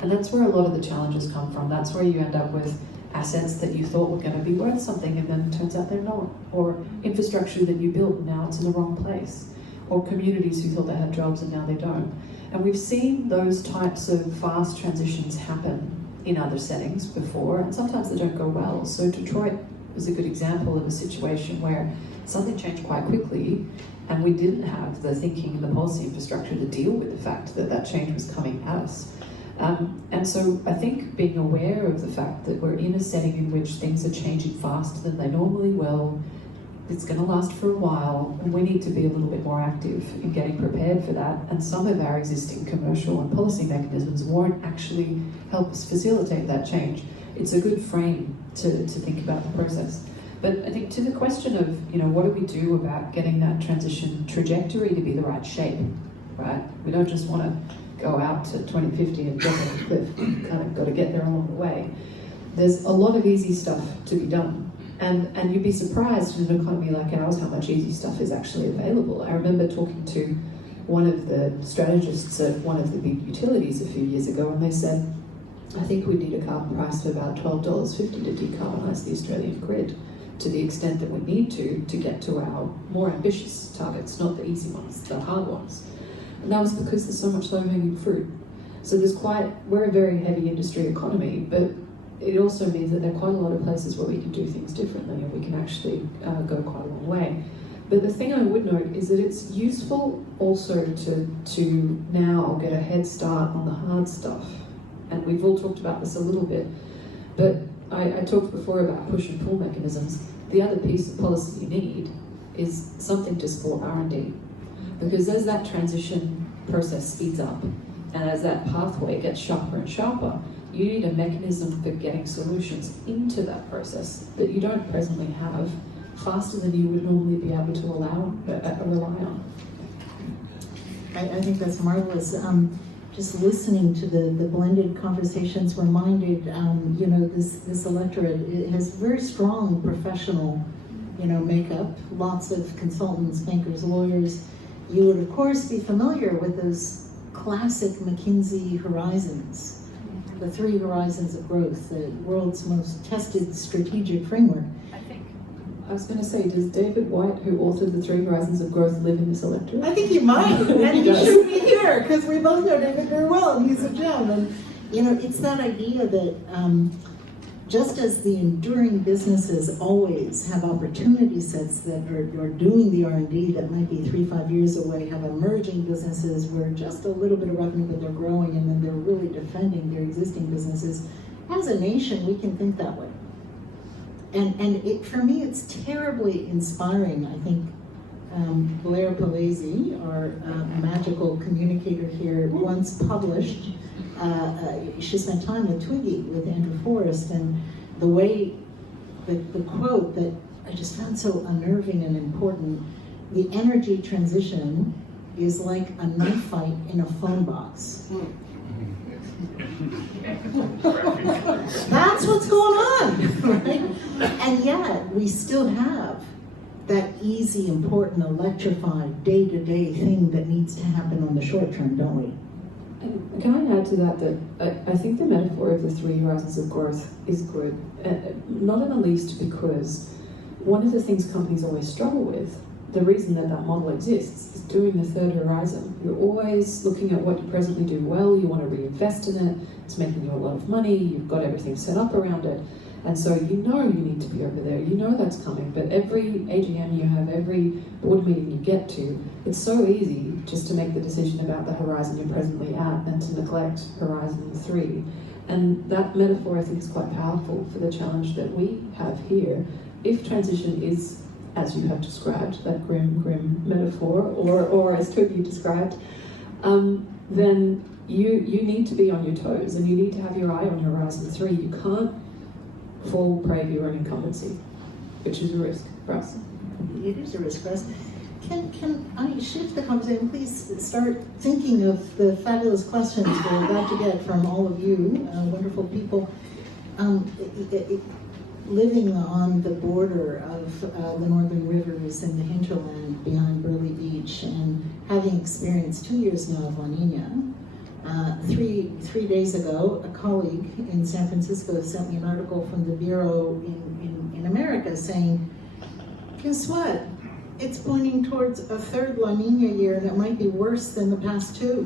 And that's where a lot of the challenges come from. That's where you end up with assets that you thought were going to be worth something, and then it turns out they're not. Or infrastructure that you built, now it's in the wrong place. Or communities who thought they had jobs and now they don't. And we've seen those types of fast transitions happen in other settings before, and sometimes they don't go well. So Detroit was a good example of a situation where something changed quite quickly, and we didn't have the thinking and the policy infrastructure to deal with the fact that that change was coming at us. And so I think being aware of the fact that we're in a setting in which things are changing faster than they normally will, It's going to last for a while, and we need to be a little bit more active in getting prepared for that. And some of our existing commercial and policy mechanisms won't actually help us facilitate that change. It's a good frame to think about the process. But I think to the question of, what do we do about getting that transition trajectory to be the right shape, right? We don't just want to go out to 2050 and jump off a cliff. We've kind of got to get there along the way. There's a lot of easy stuff to be done. And you'd be surprised in an economy like ours how much easy stuff is actually available. I remember talking to one of the strategists at one of the big utilities a few years ago, and they said, I think we need a carbon price of about $12.50 to decarbonise the Australian grid to the extent that we need to get to our more ambitious targets, not the easy ones, the hard ones. And that was because there's so much low-hanging fruit. So we're a very heavy industry economy, but it also means that there are quite a lot of places where we can do things differently and we can actually go quite a long way. But the thing I would note is that it's useful also to now get a head start on the hard stuff. And we've all talked about this a little bit, but I talked before about push and pull mechanisms. The other piece of policy you need is something to support R&D. Because as that transition process speeds up, and as that pathway gets sharper and sharper, you need a mechanism for getting solutions into that process that you don't presently have faster than you would normally be able to rely on. I think that's marvelous. Just listening to the blended conversations reminded, this electorate, it has very strong professional, makeup, lots of consultants, bankers, lawyers. You would, of course, be familiar with those classic McKinsey horizons. The 3 horizons of growth, the world's most tested strategic framework. I was going to say, does David White, who authored the 3 horizons of growth, live in this electorate? I think he might, and he should be here, because we both know David very well, and he's a gem. And, it's that idea that just as the enduring businesses always have opportunity sets that are doing the R&D that might be 3-5 years away, have emerging businesses where just a little bit of revenue, but they're growing, and then they're really defending their existing businesses. As a nation, we can think that way. And for me, it's terribly inspiring. I think Blair Palese, our magical communicator here, once published, she spent time with Twiggy, with Andrew Forrest, and the way, the quote that I just found so unnerving and important, the energy transition is like a knife fight in a phone box. That's what's going on, right? And yet, we still have that easy, important, electrified, day-to-day thing that needs to happen on the short term, don't we? And can I add to that I think the metaphor of the 3 horizons of growth is good, not in the least because one of the things companies always struggle with, the reason that model exists, is doing the 3rd horizon. You're always looking at what you presently do well, you want to reinvest in it, it's making you a lot of money, you've got everything set up around it, and so you need to be over there, that's coming, but every AGM you have, every board meeting you get to, it's so easy just to make the decision about the horizon you're presently at and to neglect horizon 3. And that metaphor, I think, is quite powerful for the challenge that we have here. If transition is, as you have described, that grim metaphor, or as Twiggy described, then you need to be on your toes and you need to have your eye on your horizon 3. You can't fall prey to your own incumbency, which is a risk for us. It is a risk for us. Can I shift the conversation? Please start thinking of the fabulous questions we're about to get from all of you, wonderful people. Living on the border of the northern rivers and the hinterland behind Burley Beach, and having experienced 2 years now of La Nina, three days ago, a colleague in San Francisco sent me an article from the Bureau in America saying, guess what? It's pointing towards a 3rd La Nina year, and it might be worse than the past 2.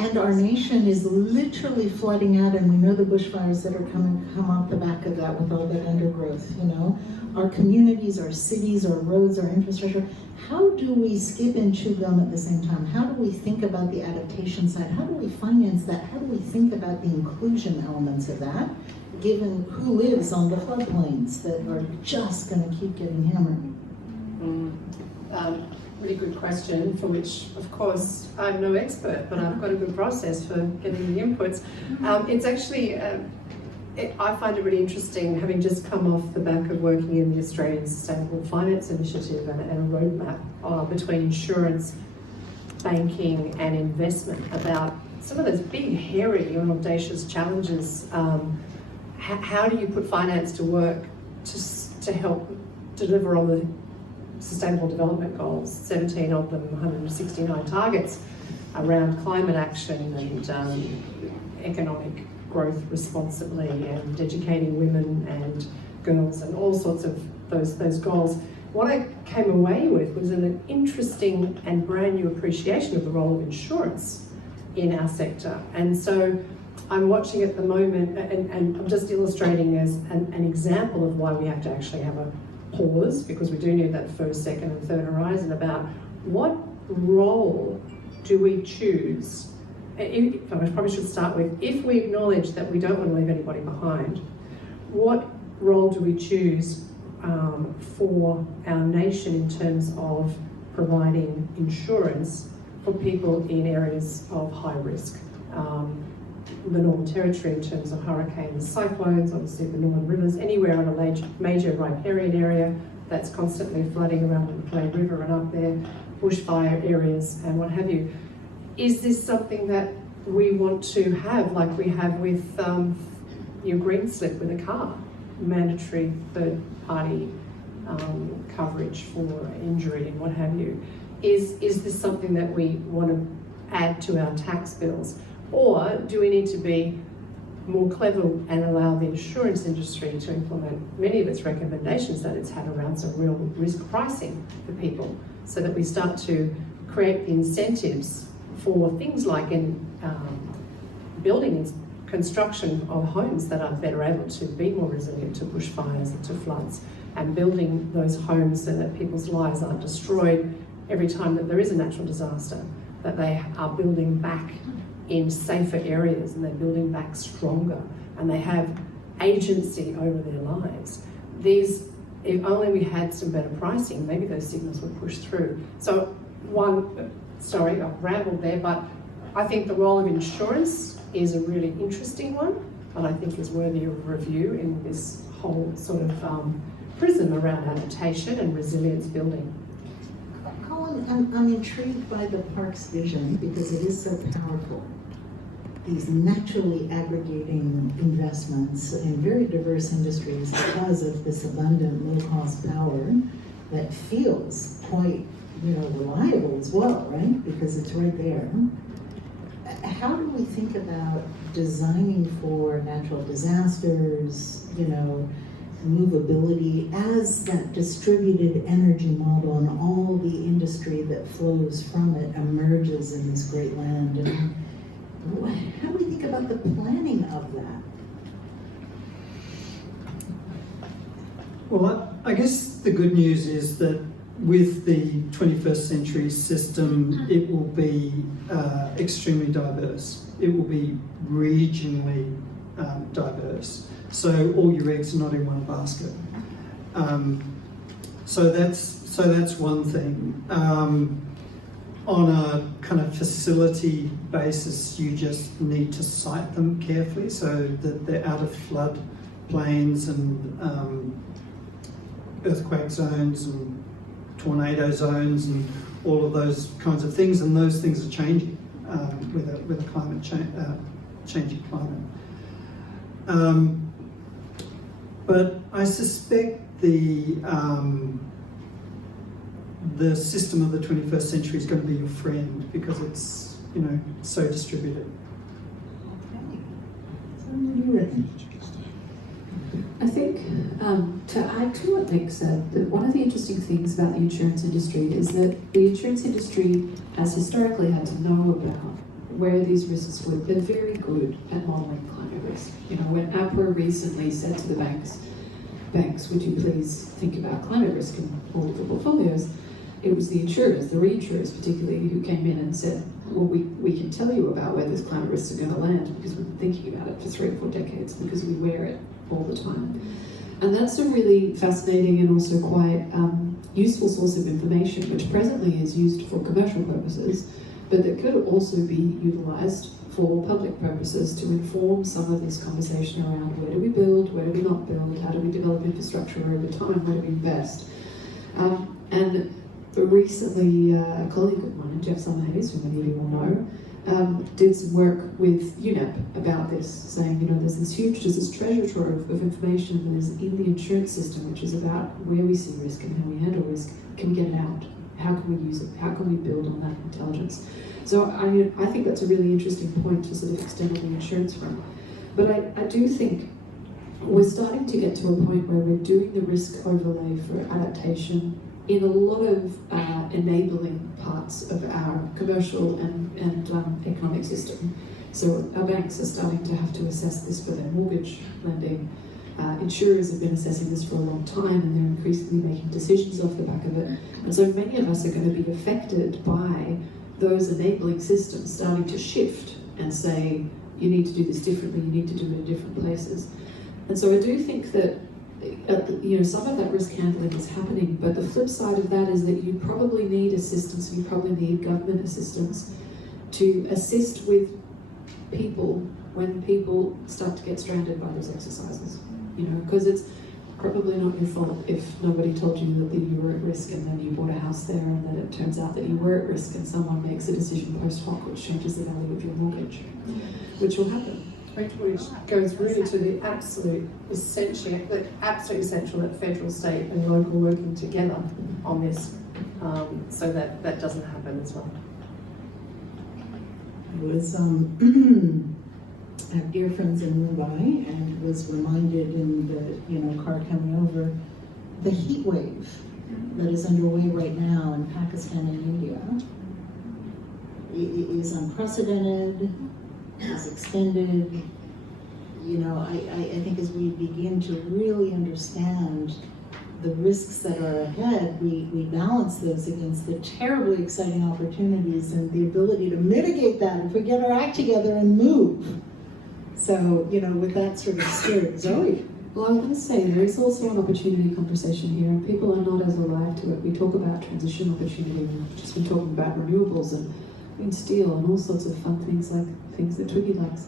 And our nation is literally flooding out, and we know the bushfires that are come off the back of that with all that undergrowth, you know. Our communities, our cities, our roads, our infrastructure. How do we skip and chew gum at the same time? How do we think about the adaptation side? How do we finance that? How do we think about the inclusion elements of that, given who lives on the floodplains that are just going to keep getting hammered? Really good question, for which, of course, I'm no expert, but I've got a good process for getting the inputs. It's actually, I find it really interesting, having just come off the back of working in the Australian Sustainable Finance Initiative and a roadmap between insurance, banking and investment, about some of those big, hairy and audacious challenges. How do you put finance to work to help deliver on the Sustainable Development Goals, 17 of them, 169 targets around climate action and economic growth responsibly, and educating women and girls and all sorts of those goals. What I came away with was an interesting and brand new appreciation of the role of insurance in our sector. And so I'm watching at the moment, and I'm just illustrating as an example of why we have to actually have a pause, because we do need that first, second and third horizon, about what role do we choose. I probably should start with, if we acknowledge that we don't want to leave anybody behind, what role do we choose for our nation in terms of providing insurance for people in areas of high risk? The Northern Territory in terms of hurricanes, cyclones, obviously the Northern Rivers, anywhere in a major riparian area that's constantly flooding around the Clay River and up there, bushfire areas and what have you. Is this something that we want to have, like we have with your green slip with a car, mandatory third-party coverage for injury and what have you? Is this something that we want to add to our tax bills? Or do we need to be more clever and allow the insurance industry to implement many of its recommendations that it's had around some real risk pricing for people, so that we start to create the incentives for things like in building and construction of homes that are better able to be more resilient to bushfires and to floods, and building those homes so that people's lives aren't destroyed every time that there is a natural disaster, that they are building back in safer areas, and they're building back stronger, and they have agency over their lives. If only we had some better pricing, maybe those signals would push through. So sorry, I've rambled there, but I think the role of insurance is a really interesting one, and I think is worthy of review in this whole sort of prism around adaptation and resilience building. Colin, I'm intrigued by the park's vision because it is so powerful. These naturally aggregating investments in very diverse industries because of this abundant low-cost power that feels quite, reliable as well, right? Because it's right there. How do we think about designing for natural disasters, movability as that distributed energy model and all the industry that flows from it emerges in this great land? And how do we think about the planning of that? Well, I guess the good news is that with the 21st century system, it will be extremely diverse. It will be regionally diverse. So all your eggs are not in one basket. So that's one thing. On a kind of facility basis, you just need to site them carefully so that they're out of flood plains and earthquake zones and tornado zones and all of those kinds of things, and those things are changing with a climate changing climate. But I suspect the system of the 21st century is going to be your friend because it's so distributed. I think to add to what Nick said, that one of the interesting things about the insurance industry is that the insurance industry has historically had to know about where these risks were. They're very good at modelling climate risk. You know, when APRA recently said to the banks, would you please think about climate risk in all of the portfolios? It was the insurers, the reinsurers particularly, who came in and said, well, we can tell you about where those climate risks are going to land because we've been thinking about it for 3 or 4 decades because we wear it all the time. And that's a really fascinating and also quite useful source of information, which presently is used for commercial purposes, but that could also be utilised for public purposes to inform some of this conversation around where do we build, where do we not build, how do we develop infrastructure over time, where do we invest. And recently, a colleague of mine, Jeff Summerhays, who many of you will know, did some work with UNEP about this, saying, you know, there's this treasure trove of information that is in the insurance system, which is about where we see risk and how we handle risk. Can we get it out? How can we use it? How can we build on that intelligence? So I think that's a really interesting point to sort of extend on the insurance front. But I do think we're starting to get to a point where we're doing the risk overlay for adaptation in a lot of enabling parts of our commercial and economic system. So our banks are starting to have to assess this for their mortgage lending. Insurers have been assessing this for a long time, and they're increasingly making decisions off the back of it. And so many of us are going to be affected by those enabling systems starting to shift and say, you need to do this differently, you need to do it in different places. And so I do think that you know, some of that risk handling is happening, but the flip side of that is that you probably need assistance, you probably need government assistance to assist with people when people start to get stranded by those exercises. You know, because it's probably not your fault if nobody told you that you were at risk and then you bought a house there and then it turns out that you were at risk and someone makes a decision post hoc which changes the value of your mortgage, which will happen. Which goes really to the absolute essential that federal, state and local working together on this, so that doesn't happen as well. I was at dear friends in Mumbai and was reminded in the car coming over, the heat wave that is underway right now in Pakistan and India is unprecedented, is extended. You know, I think as we begin to really understand the risks that are ahead, we balance those against the terribly exciting opportunities and the ability to mitigate that if we get our act together and move. So, you know, with that sort of spirit, Zoe. Well, I want to say there is also an opportunity conversation here, and people are not as alive to it. We talk about transition opportunity, we've just been talking about renewables and steel and all sorts of fun things like things that Twiggy likes.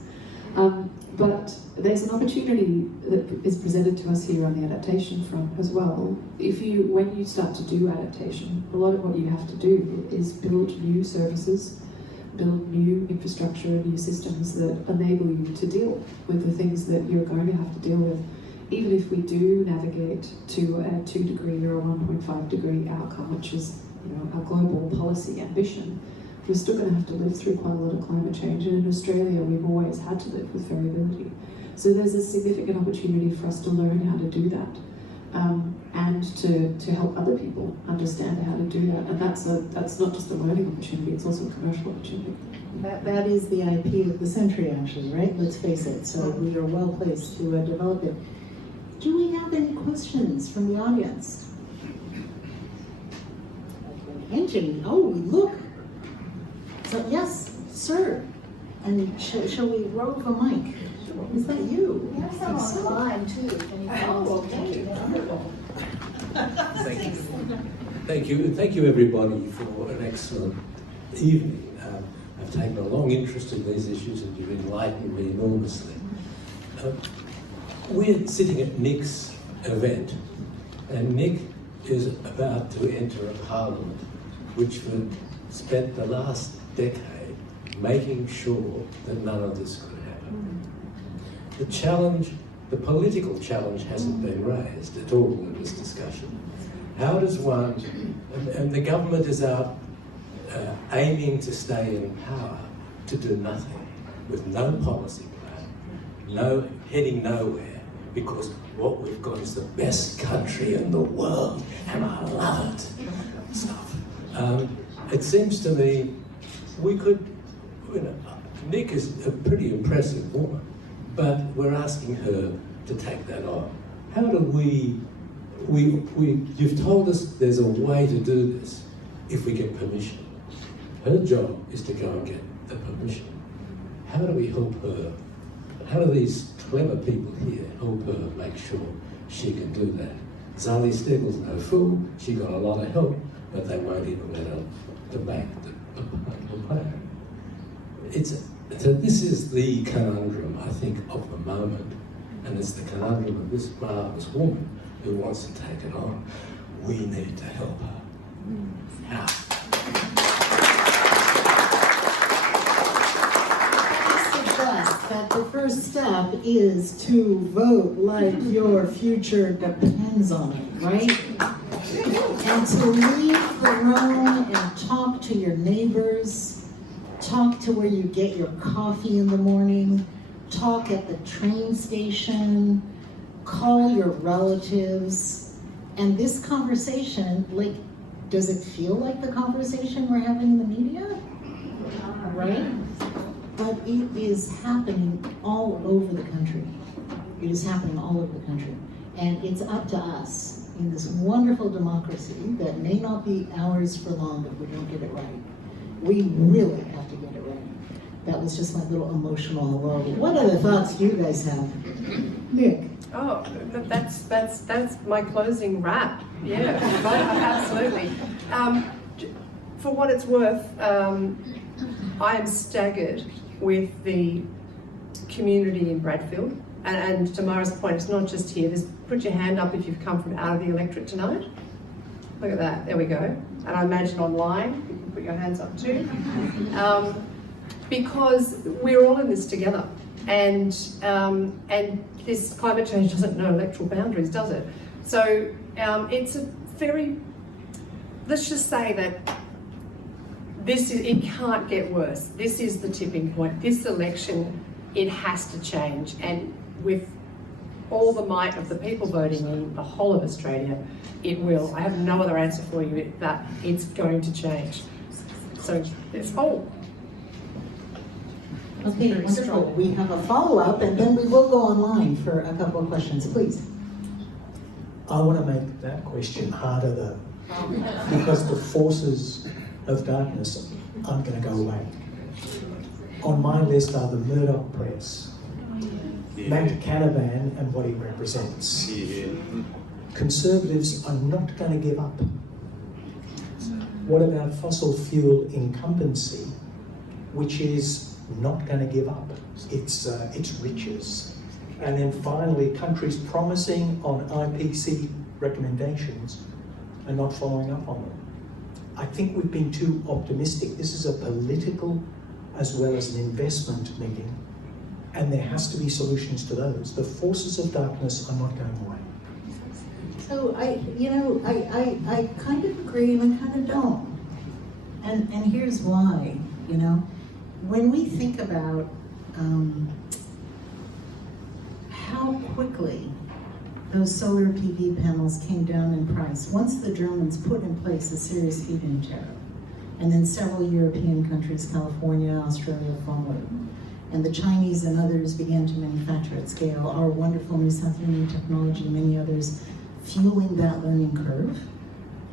But there's an opportunity that is presented to us here on the adaptation front as well. When you start to do adaptation, a lot of what you have to do is build new services, build new infrastructure and new systems that enable you to deal with the things that you're going to have to deal with. Even if we do navigate to a 2 degree or a 1.5 degree outcome, which is, you know, our global policy ambition, we're still going to have to live through quite a lot of climate change. And in Australia, we've always had to live with variability. So there's a significant opportunity for us to learn how to do that, and to help other people understand how to do that. And that's not just a learning opportunity, it's also a commercial opportunity. That is the IP of the century, actually, right? Let's face it. So we are well placed to develop it. Do we have any questions from the audience? Engine. Oh, look. So yes, sir. And shall we roll the mic? Is that you? We have some online too. Thank you. Wonderful. Thank you. Thank you. And thank you everybody for an excellent evening. I've taken a long interest in these issues and you've enlightened me enormously. We're sitting at Nick's event, and Nick is about to enter a parliament which spent the last decade making sure that none of this could happen. The challenge, the political challenge, hasn't been raised at all in this discussion. How does one, and the government is out aiming to stay in power to do nothing, with no policy plan, heading nowhere, because what we've got is the best country in the world, and I love it. Stuff. It seems to me we could, Nick is a pretty impressive woman, but we're asking her to take that on. How do you've told us there's a way to do this if we get permission. Her job is to go and get the permission. How do we help her? How do these clever people here help her make sure she can do that? Zali Steagall's no fool, she got a lot of help, but they won't even let her debate the plan. So this is the conundrum, I think, of the moment, and it's the conundrum of this marvellous woman who wants to take it on. We need to help her. How? Suggest that the first step is to vote like your future depends on it, right? And to leave the room and talk to your neighbors, talk to where you get your coffee in the morning, talk at the train station, call your relatives. And this conversation, like, does it feel like the conversation we're having in the media? Right? But it is happening all over the country. It is happening all over the country. And it's up to us in this wonderful democracy that may not be ours for long if we don't get it right. We really have to get it right. That was just my little emotional hello. What other thoughts do you guys have? Nick? Oh, that's my closing wrap. Yeah, absolutely. For what it's worth, I am staggered with the community in Bradfield. And to Mara's point, it's not just here. Put your hand up if you've come from out of the electorate tonight. Look at that, there we go. And I imagine online, you can put your hands up too. Because we're all in this together. And this climate change doesn't know electoral boundaries, does it? So it's a very, let's just say that it can't get worse. This is the tipping point. This election, it has to change. And with all the might of the people voting in the whole of Australia, it will. I have no other answer for you that it's going to change. So it's all. Okay, wonderful. We have a follow-up, and then we will go online for a couple of questions, please. I want to make that question harder though, because the forces of darkness aren't going to go away. On my list are the Murdoch press, Matt Canavan and what he represents. Conservatives are not going to give up. What about fossil fuel incumbency, which is not going to give up its riches? And then finally, countries promising on IPC recommendations and not following up on them. I think we've been too optimistic. This is a political as well as an investment meeting, and there has to be solutions to those. The forces of darkness are not going away. So I kind of agree and I kind of don't. And here's why, When we think about how quickly those solar PV panels came down in price, once the Germans put in place a serious feed-in tariff, and then several European countries, California, Australia followed, and the Chinese and others began to manufacture at scale, our wonderful New South Union technology, many others, fueling that learning curve,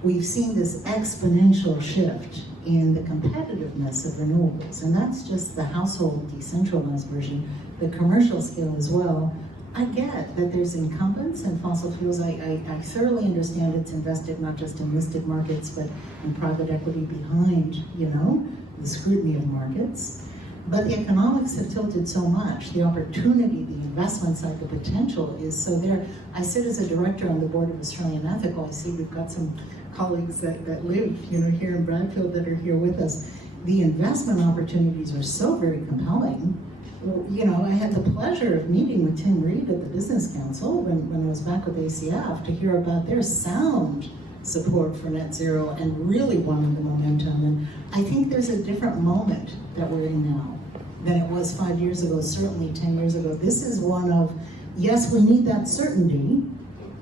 we've seen this exponential shift in the competitiveness of renewables. And that's just the household decentralized version, the commercial scale as well. I get that there's incumbents in fossil fuels. I thoroughly understand it's invested not just in listed markets, but in private equity behind, the scrutiny of markets. But the economics have tilted so much, the opportunity, the investment side, the potential is so there. I sit as a director on the board of Australian Ethical. I see we've got some colleagues that live, here in Bradfield that are here with us. The investment opportunities are so very compelling. I had the pleasure of meeting with Tim Reed at the Business Council when I was back with ACF to hear about their sound support for net zero and really wanting the momentum. And I think there's a different moment that we're in now than it was 5 years ago, certainly 10 years ago. This is one of, yes, we need that certainty.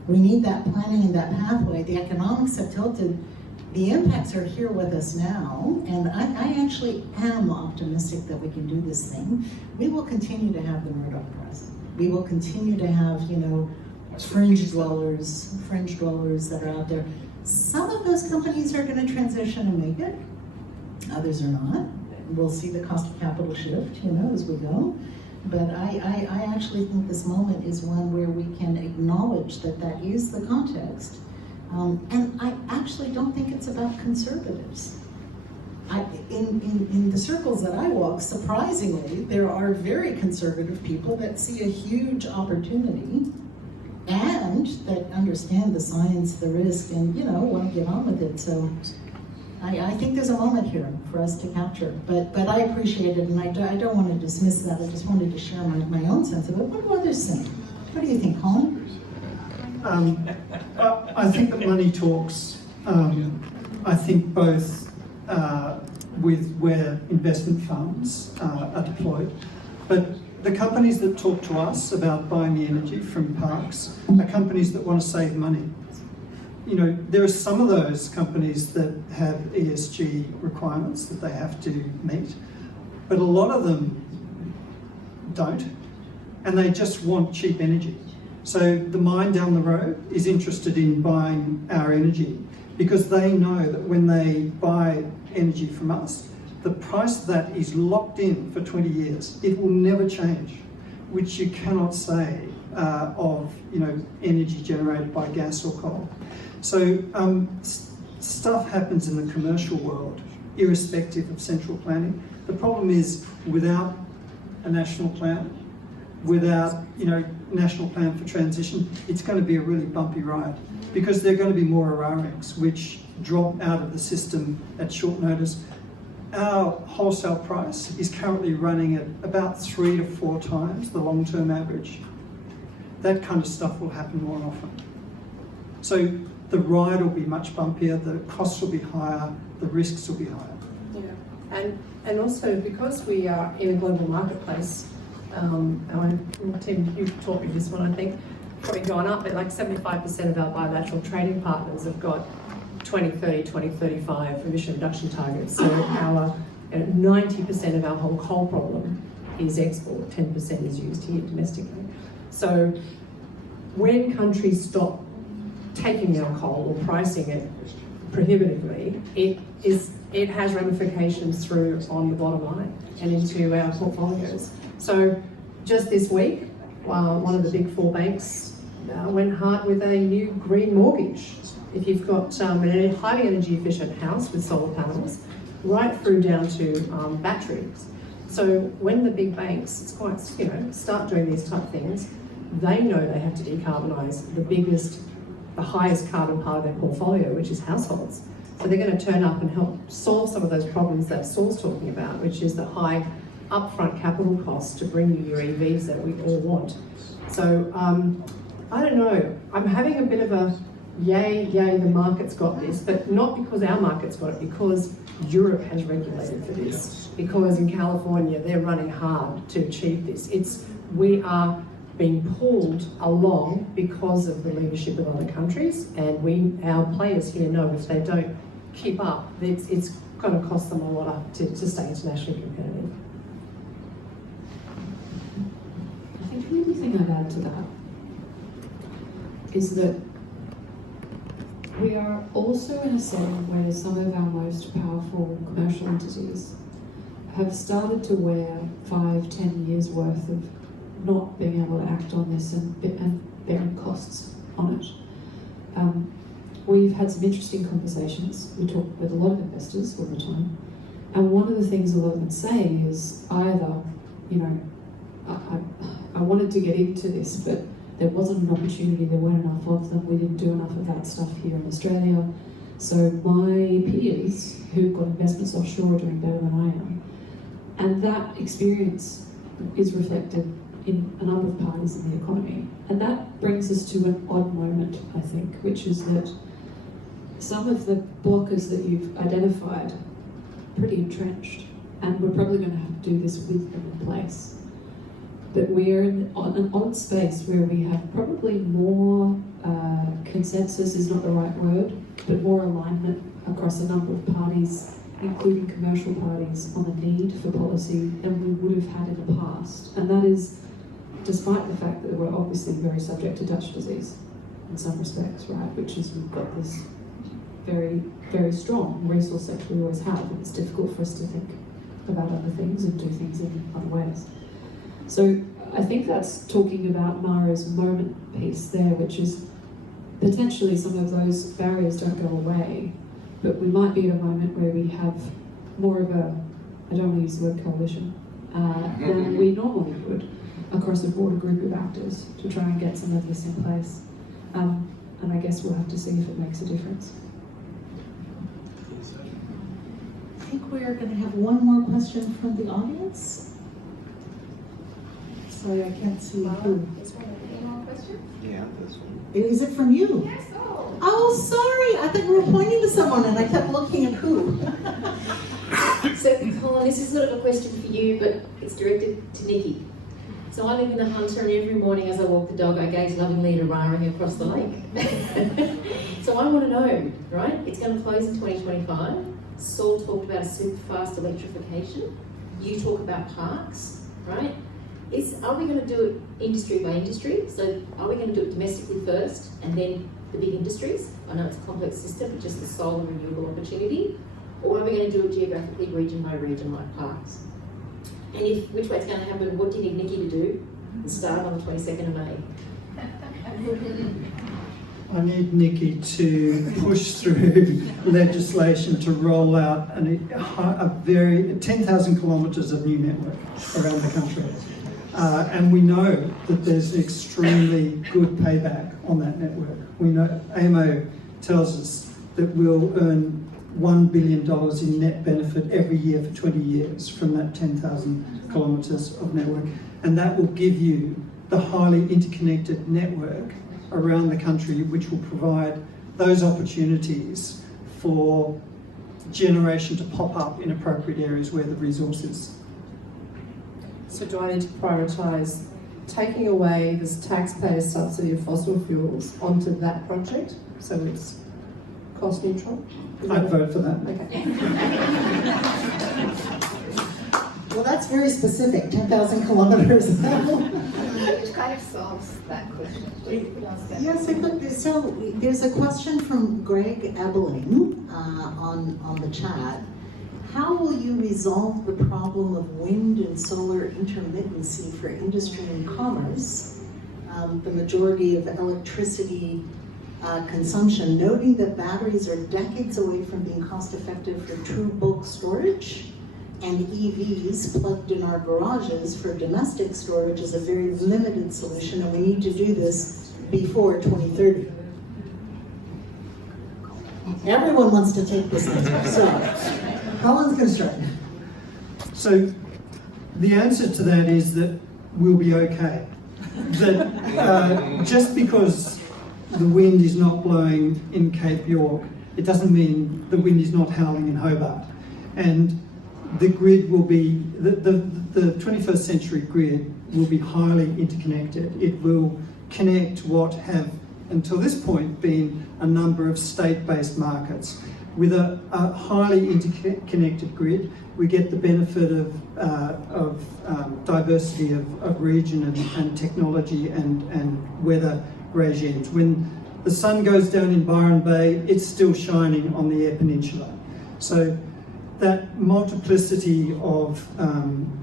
We need that planning and that pathway. The economics have tilted The impacts are here with us now, and I actually am optimistic that we can do this thing. We will continue to have the Murdoch Press. We will continue to have, you know, fringe dwellers that are out there. Some of those companies are going to transition and make it. Others are not. We'll see the cost of capital shift, you know, as we go. But I actually think this moment is one where we can acknowledge that that is the context. And I actually don't think it's about conservatives. In the circles that I walk, surprisingly, there are very conservative people that see a huge opportunity and that understand the science, the risk, and, you know, want to get on with it. So I think there's a moment here for us to capture, but I appreciate it, and I don't want to dismiss that. I just wanted to share my own sense of it. What do others think? What do you think, Colin? I think that money talks. I think both with where investment funds are deployed, but the companies that talk to us about buying the energy from parks are companies that want to save money. You know, there are some of those companies that have ESG requirements that they have to meet, but a lot of them don't, and they just want cheap energy. So the mine down the road is interested in buying our energy because they know that when they buy energy from us, the price of that is locked in for 20 years. It will never change, which you cannot say of, you know, energy generated by gas or coal. So stuff happens in the commercial world, irrespective of central planning. The problem is without a national plan, without, you know, national plan for transition, it's going to be a really bumpy ride because there are going to be more Ararinks which drop out of the system at short notice. Our wholesale price is currently running at about 3 to 4 times the long-term average. That kind of stuff will happen more often. So the ride will be much bumpier, the costs will be higher, the risks will be higher. Yeah, and also because we are in a global marketplace, Tim, you taught me this one, I think, probably gone up, but like 75% of our bilateral trading partners have got 2030, 2035 emission reduction targets. So our 90% of our whole coal problem is export, 10% is used here domestically. So when countries stop taking our coal or pricing it prohibitively, it has ramifications through on the bottom line and into our portfolios. So just this week, one of the big 4 banks went hard with a new green mortgage. If you've got a highly energy efficient house with solar panels, right through down to batteries. So when the big banks, it's quite, you know, start doing these type of things, they know they have to decarbonise the highest carbon part of their portfolio, which is households. So they're going to turn up and help solve some of those problems that Saul's talking about, which is the high upfront capital costs to bring you your EVs that we all want. So I don't know, I'm having a bit of a yay, the market's got this, but not because our market's got it, because Europe has regulated for this, because in California they're running hard to achieve this. We are being pulled along because of the leadership of other countries, and our players here know if they don't keep up, it's going to cost them a lot to stay internationally competitive. I think the only thing I'd add to that is that we are also in a setting where some of our most powerful commercial entities have started to wear 5-10 years worth of not being able to act on this and bearing costs on it. We've had some interesting conversations. We talk with a lot of investors all the time, and one of the things a lot of them say is either, you know, I wanted to get into this, but there wasn't an opportunity, there weren't enough of them, we didn't do enough of that stuff here in Australia. So my peers who've got investments offshore are doing better than I am. And that experience is reflected in a number of parties in the economy. And that brings us to an odd moment, I think, which is that some of the blockers that you've identified are pretty entrenched, and we're probably going to have to do this with them in place. But we're in an odd space where we have probably more consensus is not the right word, but more alignment across a number of parties, including commercial parties, on the need for policy than we would have had in the past. And that is despite the fact that we're obviously very subject to Dutch disease in some respects, right? Which is we've got this very, very strong resource that we always have, and it's difficult for us to think about other things and do things in other ways. So I think that's talking about Mara's moment piece there, which is potentially some of those barriers don't go away, but we might be at a moment where we have more of a, I don't want to use the word coalition, than we normally would across a broader group of actors to try and get some of this in place. And I guess we'll have to see if it makes a difference. I think we are going to have one more question from the audience. Sorry, I can't see who. This one, any more questions? Yeah, this one. Is it from you? Yes, oh. Oh, sorry. I thought we were pointing to someone and I kept looking at who. So, Colin, this is sort of a question for you, but it's directed to Nikki. So I live in the Hunter, and every morning as I walk the dog, I gaze lovingly at a raring across the lake. So I want to know, right? It's going to close in 2025. Saul talked about a super fast electrification. You talk about parks, right? Are we going to do it industry by industry? So are we going to do it domestically first and then the big industries? I know it's a complex system, but just the solar renewable opportunity. Or are we going to do it geographically, region by region, like parks? And if which way it's going to happen, what do you need Nikki to do and start on the 22nd of May? I need Nikki to push through legislation to roll out a very 10,000 kilometres of new network around the country. And we know that there's extremely good payback on that network. We know AMO tells us that we'll earn $1 billion in net benefit every year for 20 years from that 10,000 kilometres of network. And that will give you the highly interconnected network around the country, which will provide those opportunities for generation to pop up in appropriate areas where the resource is. So do I need to prioritise taking away this taxpayer subsidy of fossil fuels onto that project so it's cost neutral? I'd vote for that. Okay. Well, that's very specific, 10,000 kilometers. It kind of solves that question. Yes, I think so. There's a question from Greg Ebeling on the chat. How will you resolve the problem of wind and solar intermittency for industry and commerce, the majority of electricity consumption, noting that batteries are decades away from being cost effective for true bulk storage, and EVs plugged in our garages for domestic storage is a very limited solution, and we need to do this before 2030. Everyone wants to take this answer, so Colin's going to start. So the answer to that is that we'll be okay. That just because the wind is not blowing in Cape York, it doesn't mean the wind is not howling in Hobart. And the grid will be, the 21st century grid will be highly interconnected. It will connect what have, until this point, been a number of state-based markets. With a highly interconnected grid, we get the benefit of diversity of region and technology and weather regimes. When the sun goes down in Byron Bay, it's still shining on the Eyre Peninsula. So that multiplicity of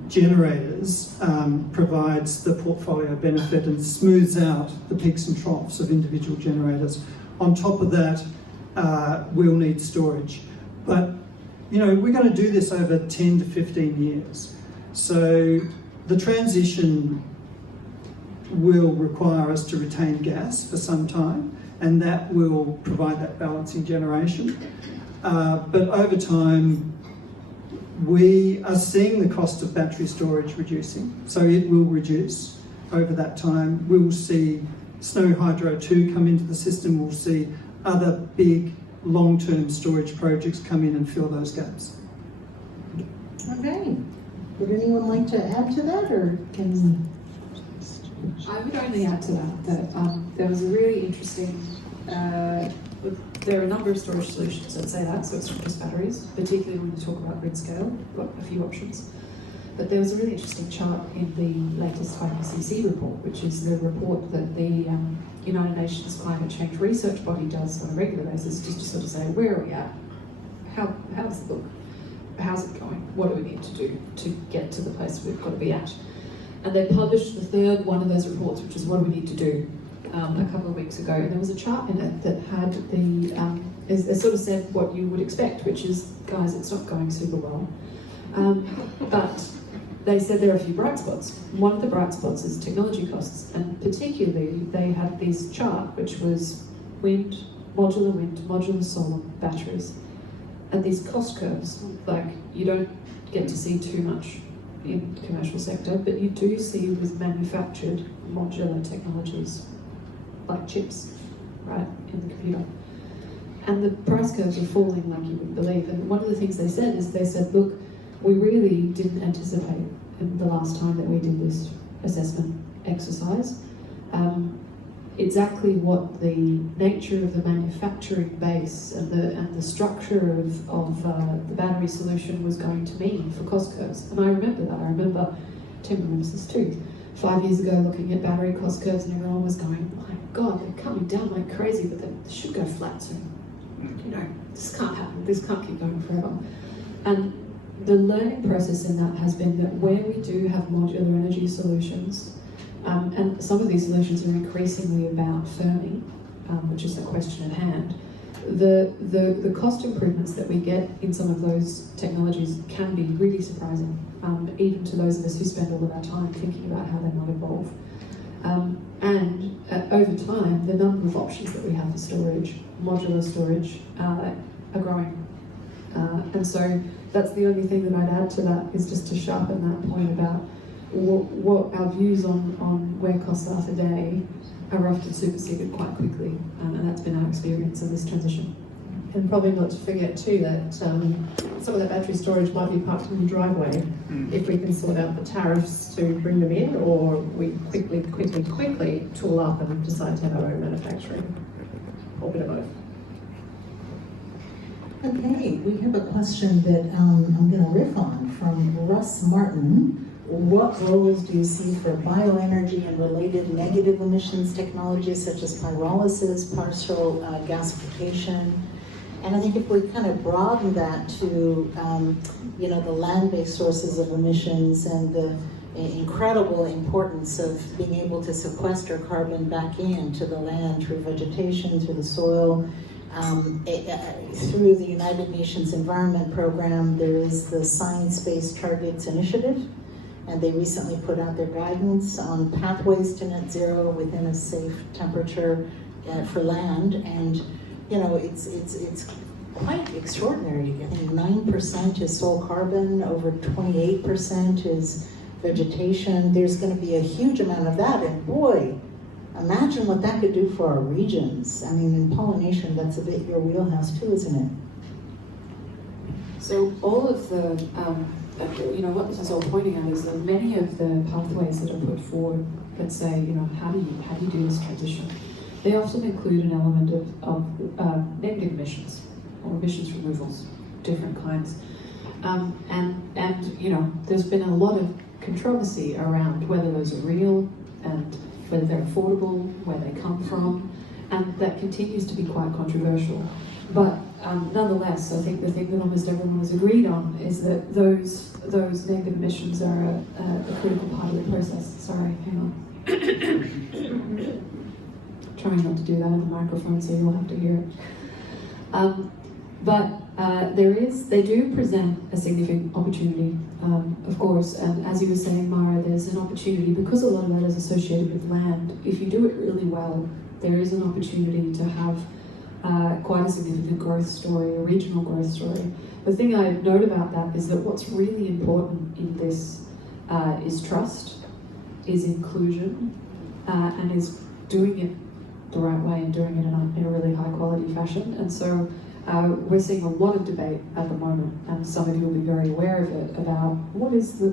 generators provides the portfolio benefit and smooths out the peaks and troughs of individual generators. On top of that, we'll need storage. But, you know, we're going to do this over 10 to 15 years. So the transition will require us to retain gas for some time, and that will provide that balancing generation. But over time, we are seeing the cost of battery storage reducing. So it will reduce over that time. We will see Snowy Hydro 2 come into the system. We'll see other big long-term storage projects come in and fill those gaps. Okay. Would anyone like to add to that, or can... I would only add to that there was a really interesting there are a number of storage solutions that say that, so it's not just batteries, particularly when you talk about grid scale. We've got a few options. But there was a really interesting chart in the latest IPCC report, which is the report that the United Nations Climate Change Research Body does on a regular basis, just to sort of say, where are we at? How's the book? How's it going? What do we need to do to get to the place we've got to be at? And they published the third one of those reports, which is what do we need to do, a couple of weeks ago. And there was a chart in it that had it sort of said what you would expect, which is, guys, it's not going super well. But they said there are a few bright spots. One of the bright spots is technology costs, and particularly they had this chart which was wind, modular solar, batteries, and these cost curves. Like, you don't get to see too much in the commercial sector, but you do see with manufactured modular technologies, like chips, right, in the computer. And the price curves are falling like you wouldn't believe. And one of the things they said is, they said, look, we really didn't anticipate in the last time that we did this assessment exercise exactly what the nature of the manufacturing base and the structure of the battery solution was going to mean for cost curves. And I remember that. I remember, Tim remembers this too, 5 years ago looking at battery cost curves, and everyone was going, my God, they're coming down like crazy, but they should go flat soon. You know, this can't happen. This can't keep going forever. And the learning process in that has been that where we do have modular energy solutions, and some of these solutions are increasingly about firming, which is the question at hand, the cost improvements that we get in some of those technologies can be really surprising, even to those of us who spend all of our time thinking about how they might evolve. And over time, the number of options that we have for storage, modular storage, are growing. And so that's the only thing that I'd add to that, is just to sharpen that point about what our views on where costs are today are often superseded quite quickly, and that's been our experience in this transition. And probably not to forget too that some of that battery storage might be parked in the driveway if we can sort out the tariffs to bring them in, or we quickly tool up and decide to have our own manufacturing, or a bit of both. Okay, we have a question that I'm going to riff on from Russ Martin. What roles do you see for bioenergy and related negative emissions technologies such as pyrolysis, partial gasification? And I think if we kind of broaden that to, the land-based sources of emissions and the incredible importance of being able to sequester carbon back into the land through vegetation, through the soil, through the United Nations Environment Program, there is the Science-Based Targets Initiative, and they recently put out their guidance on pathways to net zero within a safe temperature for land. And it's quite extraordinary. I think 9% is soil carbon, over 28% is vegetation. There's going to be a huge amount of that, and boy, imagine what that could do for our regions. I mean, in pollination, that's a bit your wheelhouse too, isn't it? So all of the, what this is all pointing at is that many of the pathways that are put forward that say, how do you do this transition? They often include an element of negative emissions or emissions removals, different kinds. There's been a lot of controversy around whether those are real and whether they're affordable, where they come from, and that continues to be quite controversial. But nonetheless, I think the thing that almost everyone has agreed on is that those negative emissions are a critical part of the process. Sorry, hang on. Trying not to do that in the microphone, so you'll have to hear it. They do present a significant opportunity, of course, and as you were saying, Mara, there's an opportunity, because a lot of that is associated with land. If you do it really well, there is an opportunity to have quite a significant growth story, a regional growth story. The thing I note about that is that what's really important in this is trust, is inclusion, and is doing it the right way and doing it in a really high quality fashion. And so we're seeing a lot of debate at the moment, and some of you will be very aware of it, about what is the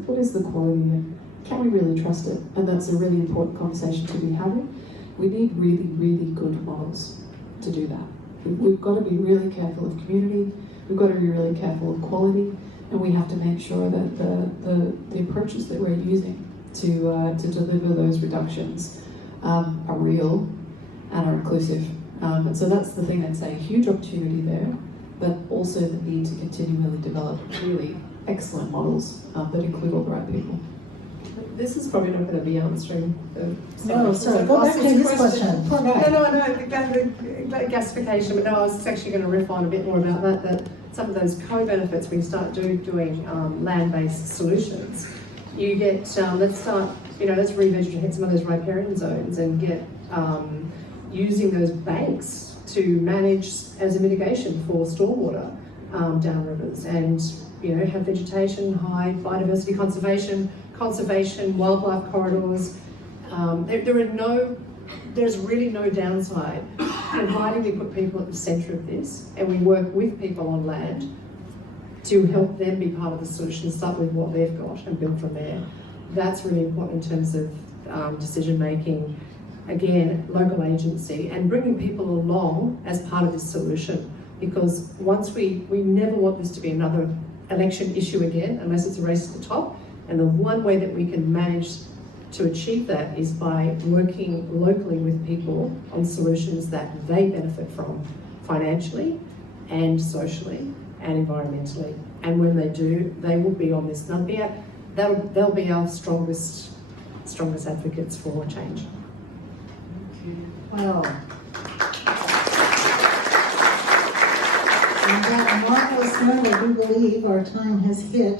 quality and can we really trust it? And that's a really important conversation to be having. We need really, really good models to do that. We've got to be really careful of community, we've got to be really careful of quality, and we have to make sure that the approaches that we're using to deliver those reductions are real and are inclusive. And so that's the thing, I'd say, a huge opportunity there, but also the need to continually develop really excellent models that include all the right people. This is probably not going to be answering the... No, sorry, go back to his question. Poor guy. No, the gasification, but no, I was actually going to riff on a bit more about that some of those co-benefits when you start doing land-based solutions, you get, let's revegetate some of those riparian zones and get using those banks to manage as a mitigation for stormwater down rivers, and have vegetation, high biodiversity conservation, wildlife corridors. There's really no downside, providing we put people at the centre of this and we work with people on land to help them be part of the solution, start with what they've got and build from there. That's really important in terms of decision making, again, local agency, and bringing people along as part of this solution, because once we never want this to be another election issue again, unless it's a race to the top. And the one way that we can manage to achieve that is by working locally with people on solutions that they benefit from financially and socially and environmentally. And when they do, they will be on this number. They'll be our strongest advocates for change. Well, on that marvelous note, I do believe our time has hit.